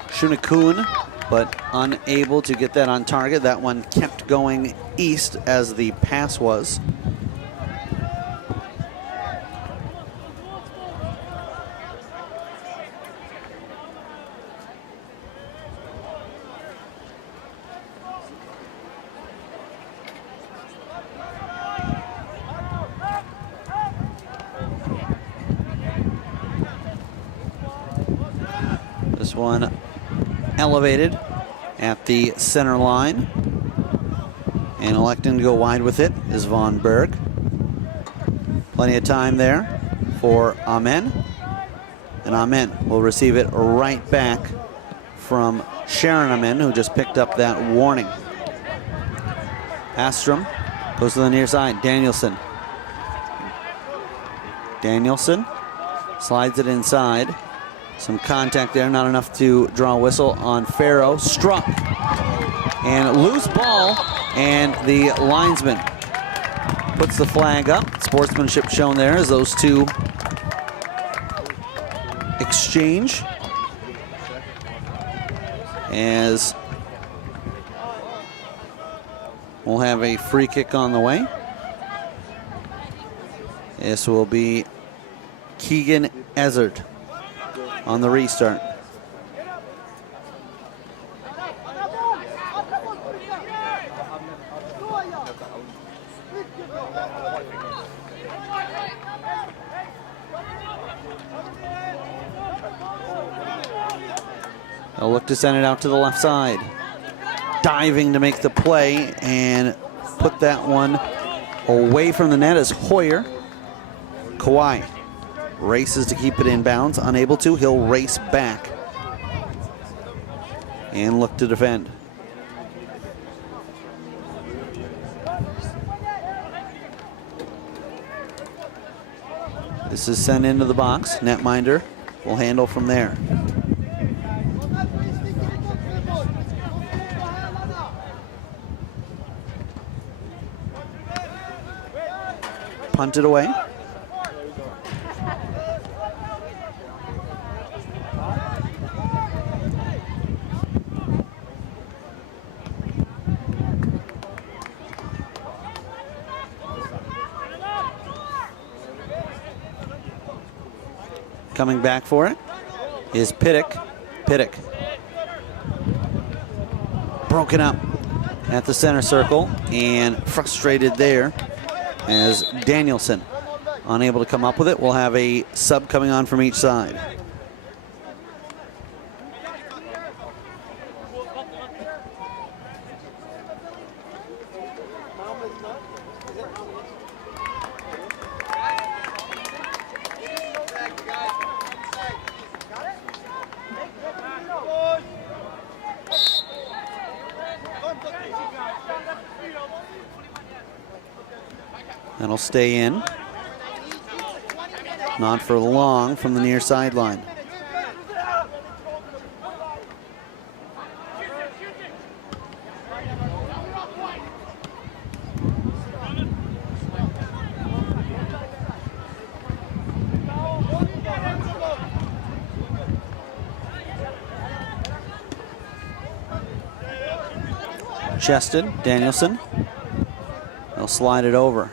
Shunikun, but unable to get that on target. That one kept going east as the pass was. This one elevated at the center line, and electing to go wide with it is Von Berg. Plenty of time there for Amen, and Amen will receive it right back from Sharon Amen, who just picked up that warning. Astrom goes to the near side. Danielson slides it inside. Some contact there, not enough to draw a whistle on Farrow. Struck, and loose ball, and the linesman puts the flag up. Sportsmanship shown there as those two exchange. As we'll have a free kick on the way. This will be Keegan Ezzard on the restart. They'll look to send it out to the left side. Diving to make the play and put that one away from the net is Hoyer. Kawhi races to keep it in bounds. Unable to, he'll race back and look to defend. This is sent into the box. Netminder will handle from there. Punted away. Coming back for it is Piddick. Piddick. Broken up at the center circle and frustrated there as Danielson unable to come up with it. We'll have a sub coming on from each side. That'll stay in. Not for long from the near sideline. Chested, Danielson. They'll slide it over.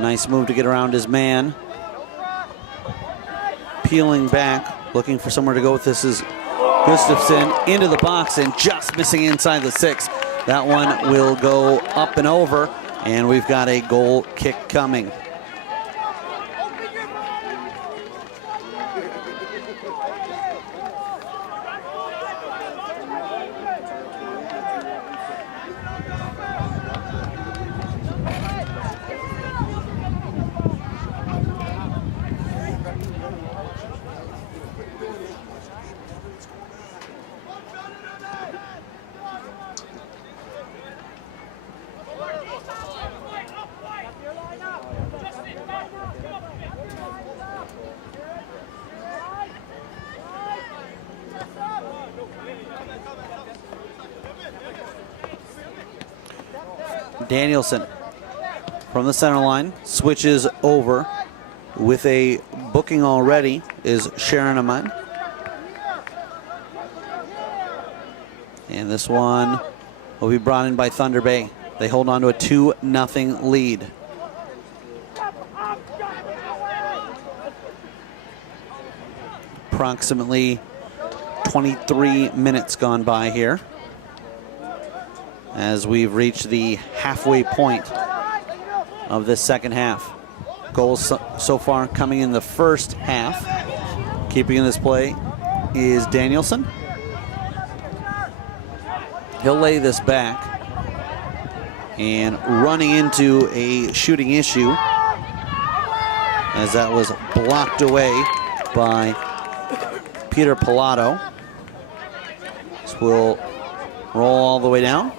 Nice move to get around his man. Peeling back, looking for somewhere to go with this is Gustafson into the box and just missing inside the 6. That one will go up and over, and we've got a goal kick coming. Danielson from the center line switches over with a booking already is Sharon Aman. And this one will be brought in by Thunder Bay. They hold on to a 2-0 lead. Approximately 23 minutes gone by here, as we've reached the halfway point of this second half. Goals so far coming in the first half. Keeping in this play is Danielson. He'll lay this back, and running into a shooting issue as that was blocked away by Peter Pilato. This will roll all the way down.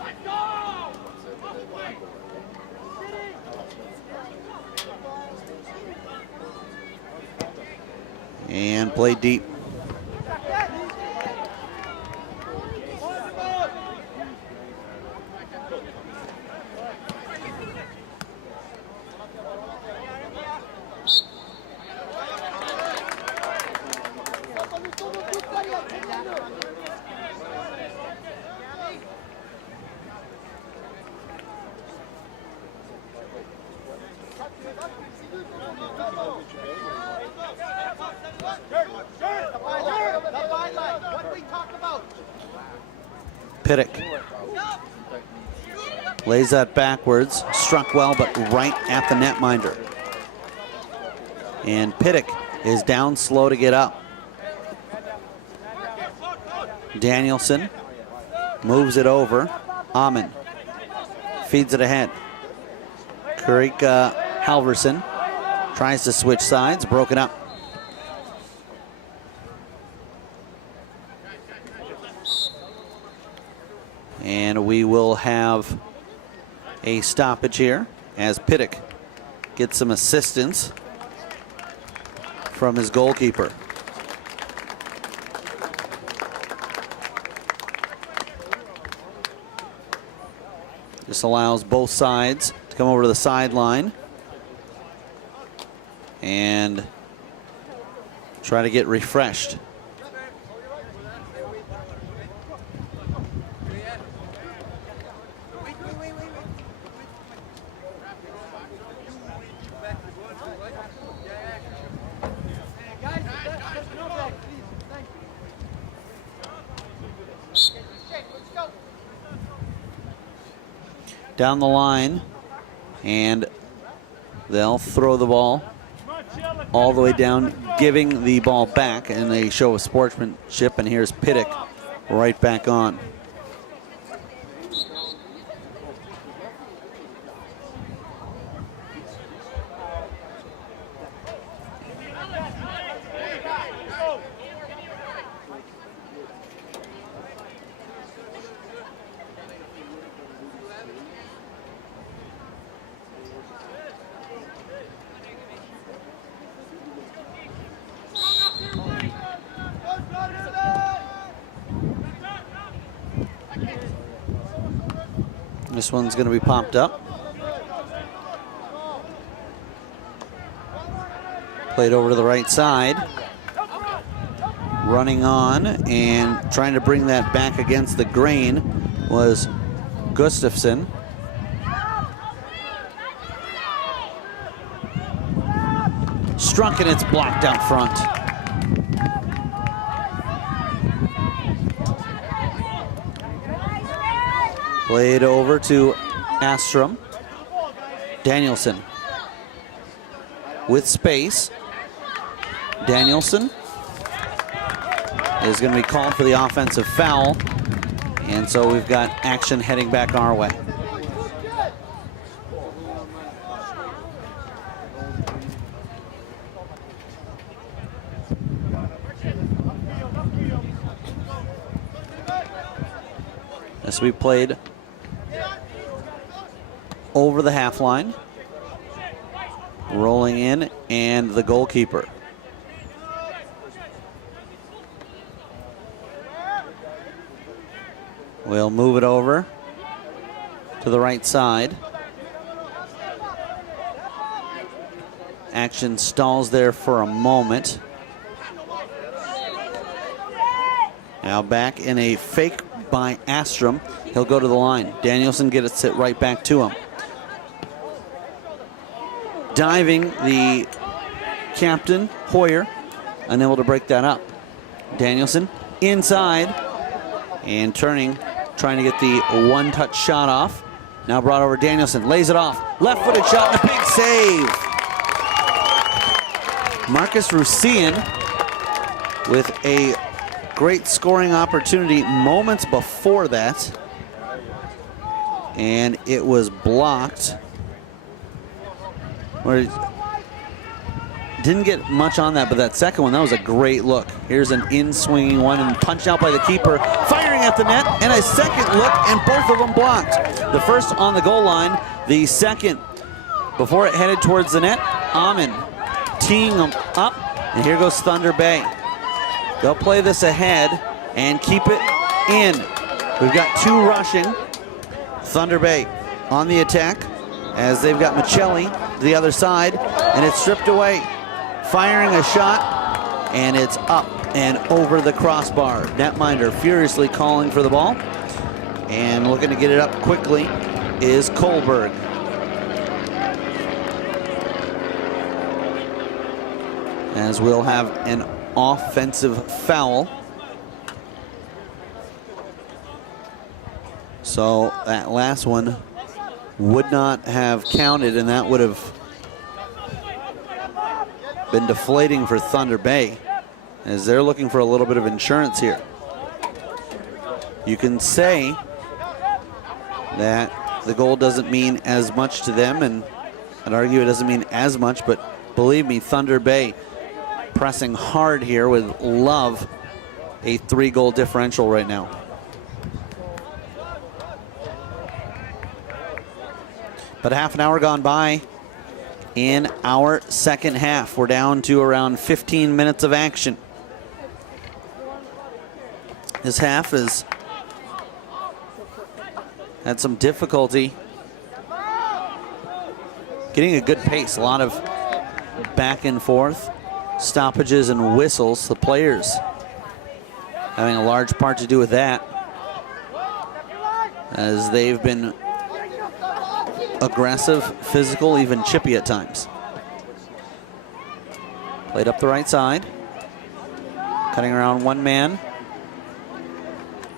And play deep. Pittick lays that backwards, struck well, but right at the netminder. And Pittick is down slow to get up. Danielson moves it over. Amon feeds it ahead. Karika Halverson tries to switch sides, broken up. And we will have a stoppage here as Pittick gets some assistance from his goalkeeper. This allows both sides to come over to the sideline and try to get refreshed. Down the line, and they'll throw the ball all the way down, giving the ball back in a show of sportsmanship, and here's Pittick right back on. This one's going to be popped up. Played over to the right side. Running on and trying to bring that back against the grain was Gustafson. Struck, and it's blocked out front. Played over to Astrom. Danielson with space. Danielson is going to be called for the offensive foul. And so we've got action heading back our way. As we played over the half line, rolling in, and the goalkeeper. We'll move it over to the right side. Action stalls there for a moment. Now back in a fake by Astrom. He'll go to the line. Danielson gets it right back to him. Diving the captain, Hoyer, unable to break that up. Danielson inside and turning, trying to get the one-touch shot off. Now brought over Danielson, lays it off. Left-footed shot and a big save. Marcus Rusian with a great scoring opportunity moments before that. And it was blocked. Or didn't get much on that, but that second one, that was a great look. Here's an in-swinging one and punched out by the keeper, firing at the net, and a second look, and both of them blocked. The first on the goal line, the second before it headed towards the net. Amon teeing them up, and here goes Thunder Bay. They'll play this ahead and keep it in. We've got two rushing. Thunder Bay on the attack as they've got Michelli to the other side, and it's stripped away. Firing a shot, and it's up and over the crossbar. Netminder furiously calling for the ball, and looking to get it up quickly is Kohlberg. As we'll have an offensive foul. So that last one would not have counted, and that would have been deflating for Thunder Bay, as they're looking for a little bit of insurance here. You can say that the goal doesn't mean as much to them, and I'd argue it doesn't mean as much, but believe me, Thunder Bay pressing hard here with Love, a 3-goal differential right now. But half an hour gone by in our second half. We're down to around 15 minutes of action. This half has had some difficulty getting a good pace. A lot of back and forth, stoppages and whistles. The players having a large part to do with that, as they've been aggressive, physical, even chippy at times. Played up the right side. Cutting around one man.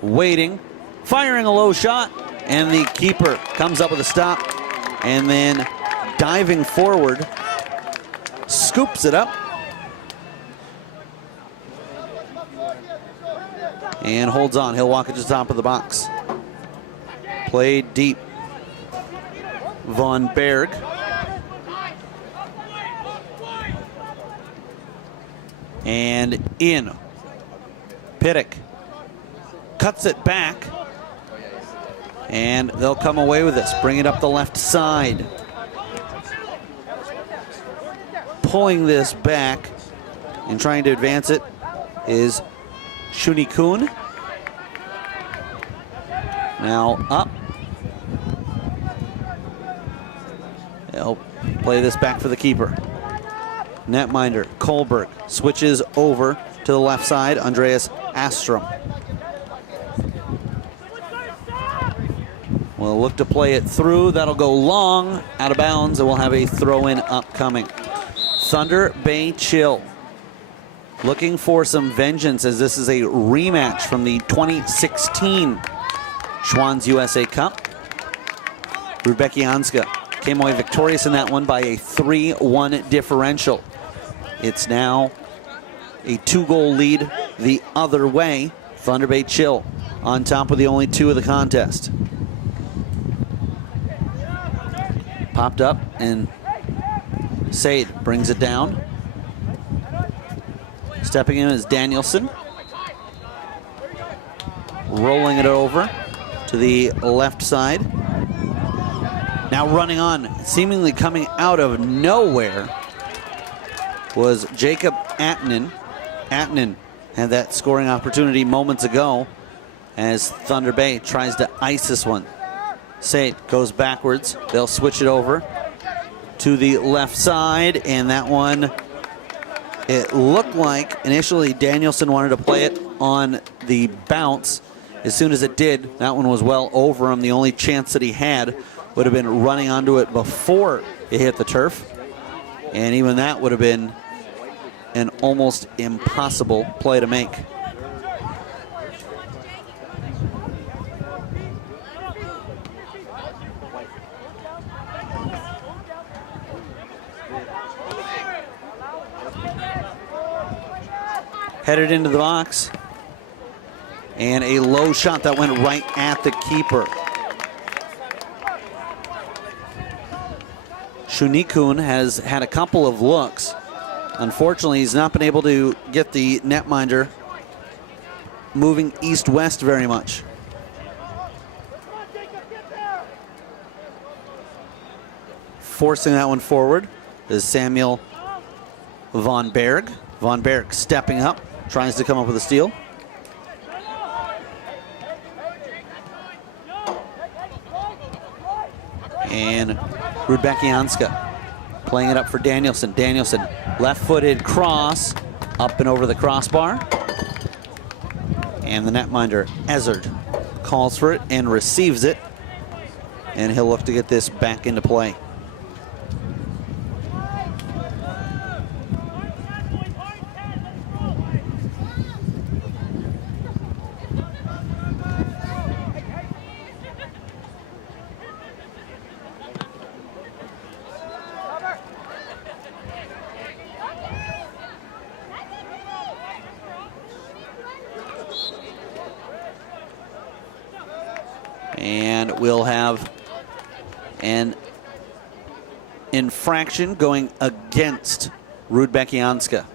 Waiting. Firing a low shot. And the keeper comes up with a stop. And then diving forward. Scoops it up. And holds on. He'll walk it to the top of the box. Played deep. Von Berg. And in. Pittick cuts it back. And they'll come away with this. Bring it up the left side. Pulling this back and trying to advance it is Shuni Kuhn. Now up. They'll play this back for the keeper. Netminder, Kohlberg switches over to the left side. Andreas Astrom will look to play it through. That'll go long, out of bounds, and we'll have a throw-in upcoming. Thunder Bay Chill looking for some vengeance, as this is a rematch from the 2016 Schwann's USA Cup. Rudbeckianska came away victorious in that one by a 3-1 differential. It's now a 2-goal lead the other way. Thunder Bay Chill on top with the only 2 of the contest. Popped up, and Sade brings it down. Stepping in is Danielson. Rolling it over to the left side. Now running on, seemingly coming out of nowhere, was Jacob Atnan. Atnan had that scoring opportunity moments ago as Thunder Bay tries to ice this one. Sade goes backwards. They'll switch it over to the left side, and that one, it looked like initially Danielson wanted to play it on the bounce. As soon as it did, that one was well over him. The only chance that he had would have been running onto it before it hit the turf, and even that would have been an almost impossible play to make. Headed into the box, and a low shot that went right at the keeper. Shunikun has had a couple of looks. Unfortunately, he's not been able to get the netminder moving east-west very much. Forcing that one forward is Samuel Von Berg. Von Berg stepping up, tries to come up with a steal. And Rudbeckianska playing it up for Danielson. Danielson, left-footed cross, up and over the crossbar. And the netminder, Ezard, calls for it and receives it. And he'll look to get this back into play. And we'll have an infraction going against Rudbeckianska.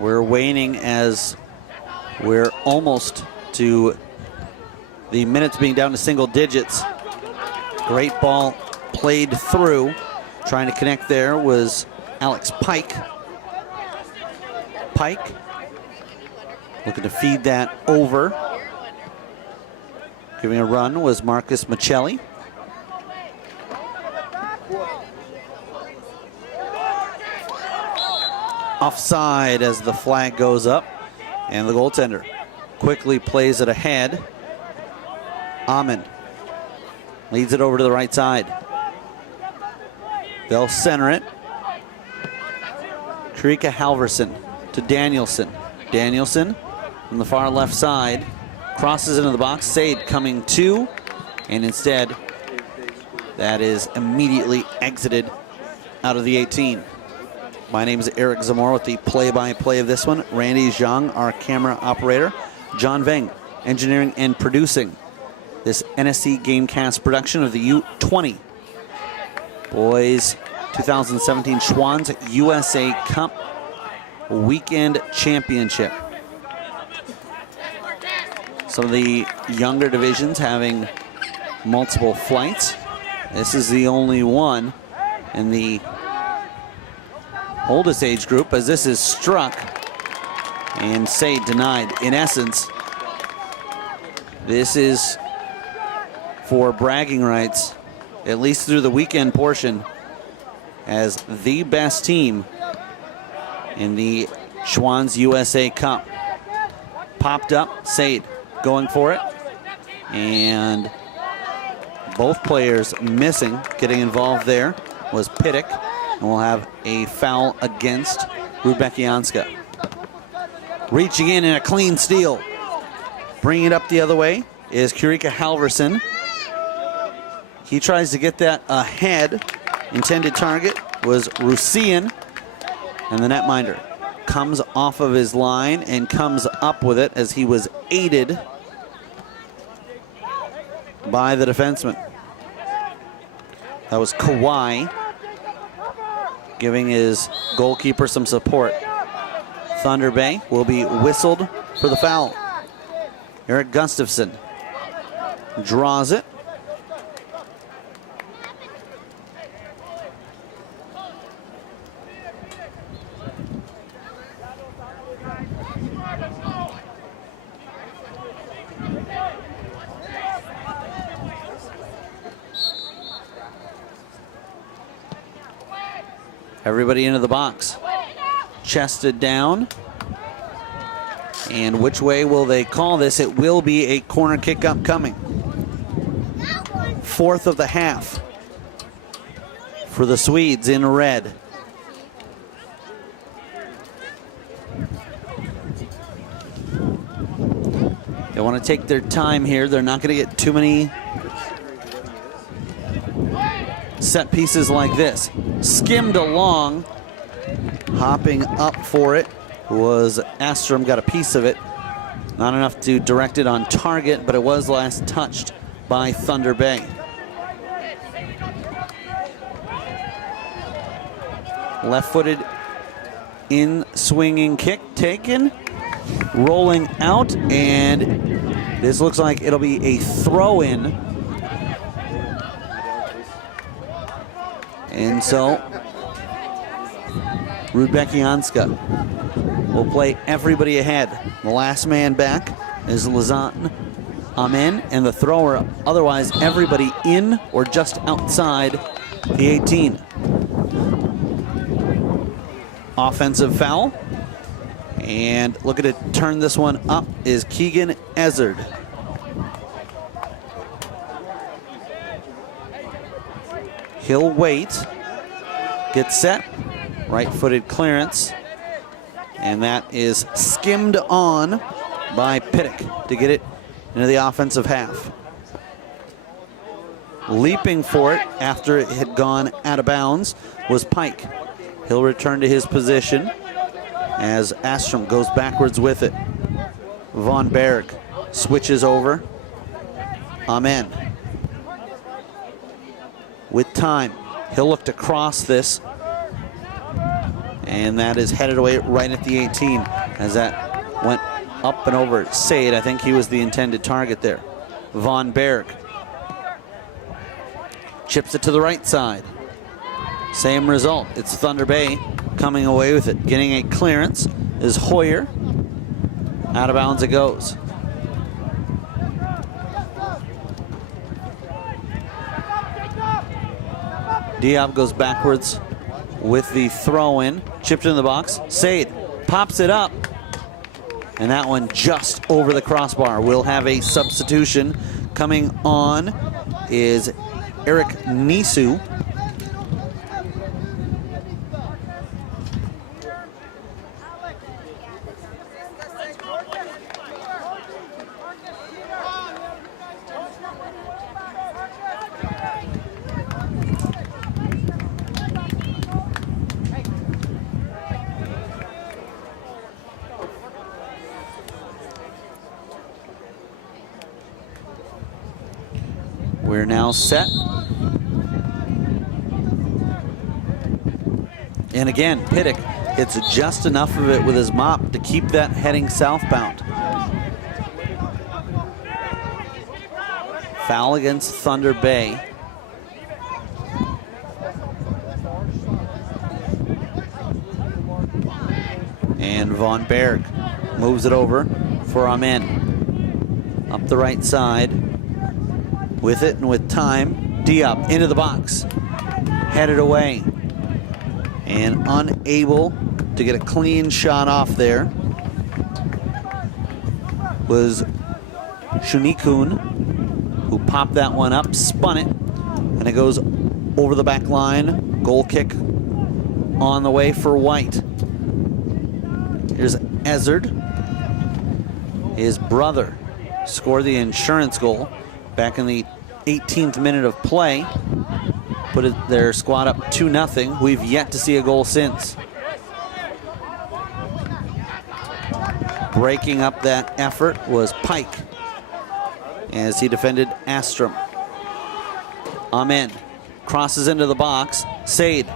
We're waning as we're almost to the minutes being down to single digits. Great ball played through. Trying to connect there was Alex Pike. Pike looking to feed that over. Giving a run was Marcus Michelli. Offside as the flag goes up, and the goaltender quickly plays it ahead. Amin leads it over to the right side. They'll center it. Karika Halverson to Danielson. Danielson from the far left side crosses into the box. Sade coming to, and instead that is immediately exited out of the 18. My name is Eric Zamora with the play-by-play of this one. Randy Zhang, our camera operator. John Veng, engineering and producing this NSC Gamecast production of the U20 Boys 2017 Schwann's USA Cup Weekend Championship. Some of the younger divisions having multiple flights. This is the only one in the oldest age group, as this is struck and Sade denied. In essence, this is for bragging rights, at least through the weekend portion, as the best team in the Schwann's USA Cup. Popped up, Sade going for it, and Both players missing. Getting involved there was Pittick, and we'll have a foul against Rudbeckianska. Reaching in and a clean steal. Bringing it up the other way is Kurika Halverson. He tries to get that ahead. Intended target was Rusian, and the netminder comes off of his line and comes up with it as he was aided by the defenseman. That was Kawhi giving his goalkeeper some support. Thunder Bay will be whistled for the foul. Eric Gustafson draws it. Everybody into the box. Chested down. And which way will they call this? It will be a corner kick upcoming. Fourth of the half for the Swedes in red. They want to take their time here. They're not going to get too many set pieces like this. Skimmed along, hopping up for it was Astrom, got a piece of it. Not enough to direct it on target, but it was last touched by Thunder Bay. Left-footed in swinging kick taken, rolling out, and this looks like it'll be a throw-in. And so Rudbeckianska will play everybody ahead. The last man back is Lazan Amen, and the thrower, otherwise everybody in or just outside the 18. Offensive foul. And looking to turn this one up is Keegan Ezard. He'll wait, get set, right-footed clearance, and that is skimmed on by Pittick to get it into the offensive half. Leaping for it after it had gone out of bounds was Pike. He'll return to his position as Astrom goes backwards with it. Von Berg switches over. Amen. With time, he'll look to cross this, and that is headed away right at the 18 as that went up and over Sade. I think he was the intended target there. Von Berg chips it to the right side. Same result. It's Thunder Bay coming away with it. Getting a clearance is Hoyer. Out of bounds it goes. Diab goes backwards with the throw-in. Chipped in the box. Sade pops it up. And that one just over the crossbar. We'll have a substitution. Coming on is Eric Nisu. We're now set. And again, Pittick gets just enough of it with his mop to keep that heading southbound. Foul against Thunder Bay. And Von Berg moves it over for Amen. Up the right side. With it and with time, Diop into the box. Headed away. And unable to get a clean shot off there was Shunikun. who popped that one up, spun it, and it goes over the back line. Goal kick on the way for White. Here's Ezard. His brother scored the insurance goal back in the 18th minute of play. Put their squad up 2-0. We've yet to see a goal since. Breaking up that effort was Pike as he defended Astrom. Amen crosses into the box. Sade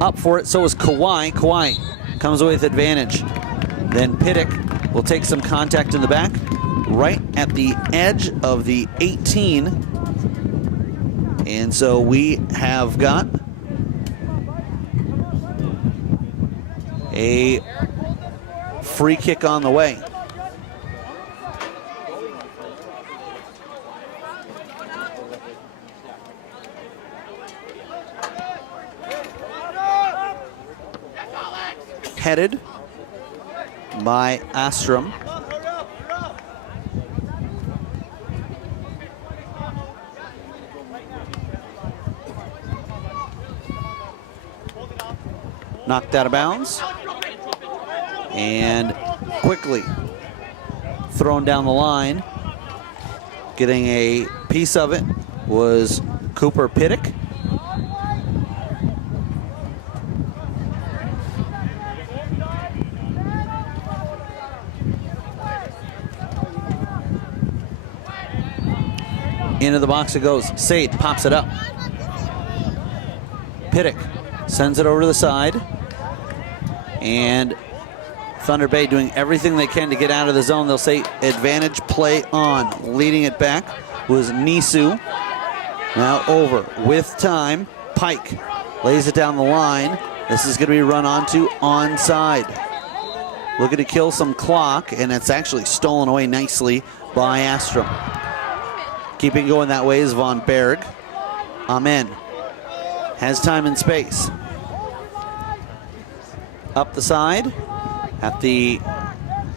up for it, so is Kawhi. Kawhi comes away with advantage. Then Pittick will take some contact in the back, right at the edge of the 18. And so we have got a free kick on the way. Headed by Astrom. Knocked out of bounds. And quickly thrown down the line. Getting a piece of it was Cooper Pittick. Into the box it goes. Sade pops it up. Pittick sends it over to the side. And Thunder Bay doing everything they can to get out of the zone. They'll say advantage play on. Leading it back was Nisu. Now over with time. Pike lays it down the line. This is going to be run onto onside. Looking to kill some clock, and it's actually stolen away nicely by Astrom. Keeping going that way is Von Berg. Amen has time and space. Up the side at the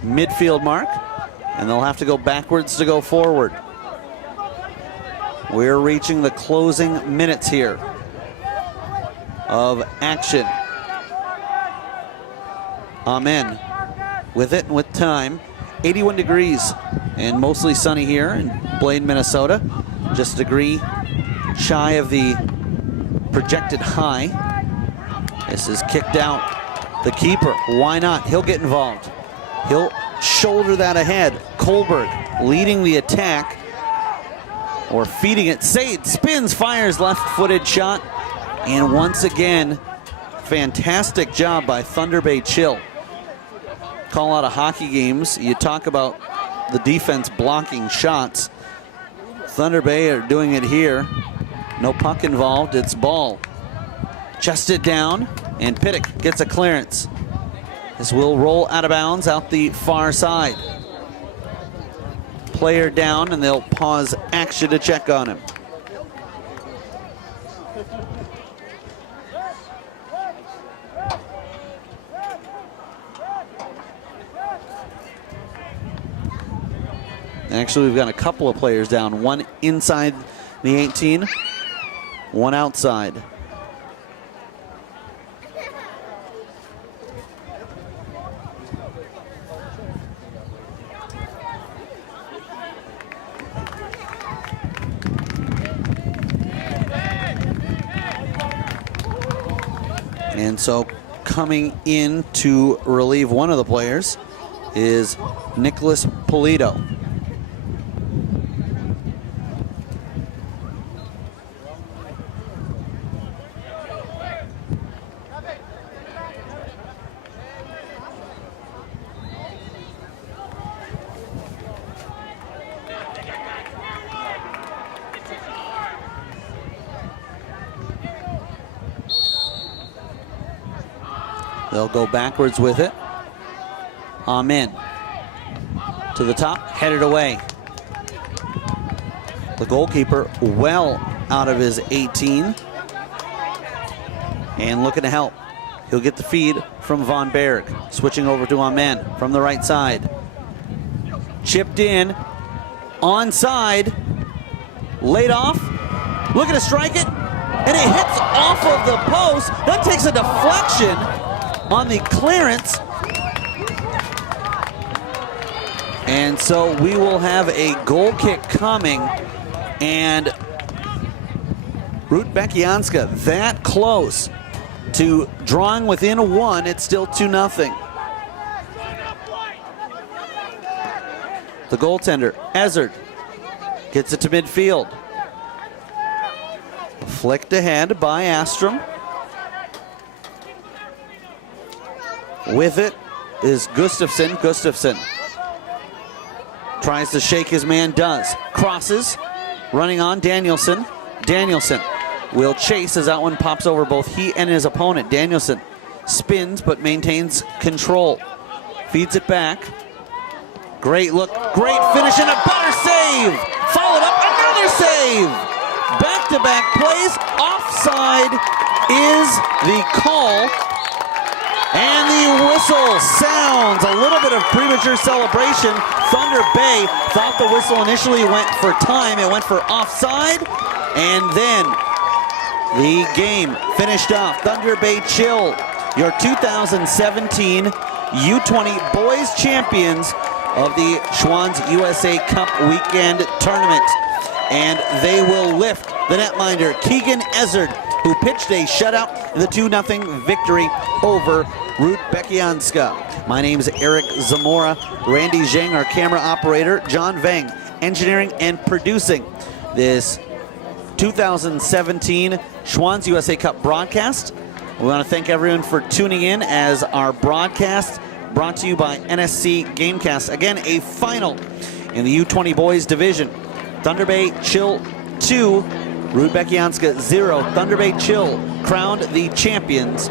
midfield mark, and they'll have to go backwards to go forward. We're reaching the closing minutes here of action. Amen with it and with time. 81 degrees and mostly sunny here in Blaine, Minnesota. Just a degree shy of the projected high. This is kicked out. The keeper, why not? He'll get involved. He'll shoulder that ahead. Kohlberg leading the attack, or feeding it. Sade spins, fires left-footed shot, and once again, fantastic job by Thunder Bay Chill. Call out of hockey games, you talk about the defense blocking shots. Thunder Bay are doing it here. No puck involved, it's ball. Chest it down, and Pittick gets a clearance. This will roll out of bounds out the far side. Player down, and they'll pause action to check on him. Actually, we've got a couple of players down. One inside the 18, one outside. And so coming in to relieve one of the players is Nicholas Polito. They'll go backwards with it. Amen. To the top, headed away. The goalkeeper well out of his 18. And looking to help. He'll get the feed from Von Berg. Switching over to Amen from the right side. Chipped in. Onside. laid off, looking to strike it, and it hits off of the post. That takes a deflection on the clearance. And so we will have a goal kick coming, and Rudbeckianska that close to drawing within one. It's still 2-0. The goaltender, Ezard, gets it to midfield. Flicked ahead by Astrom. With it is Gustafsson. Gustafsson tries to shake his man, does. Crosses, running on Danielson. Danielson will chase as that one pops over both he and his opponent. Danielson spins but maintains control. Feeds it back. Great look, great finish, and a better save! Followed up, another save! Back-to-back plays, offside is the call. And the whistle sounds. A little bit of premature celebration. Thunder Bay thought the whistle initially went for time. It went for offside. And then the game finished off. Thunder Bay Chill, your 2017 U20 Boys Champions of the Schwann's USA Cup Weekend Tournament. And they will lift the netminder, Keegan Ezard, who pitched a shutout in the 2-0 victory over Rudbeckianska. My name is Eric Zamora. Randy Zheng, our camera operator. John Vang, engineering and producing this 2017 Schwann's USA Cup broadcast. We want to thank everyone for tuning in as our broadcast brought to you by NSC Gamecast. Again, a final in the U20 Boys Division. Thunder Bay Chill 2, Rudbeckianska 0. Thunder Bay Chill crowned the champions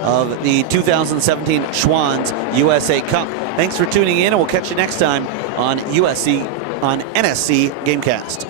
of the 2017 Schwann's USA Cup. Thanks for tuning in, and we'll catch you next time on NSC Gamecast.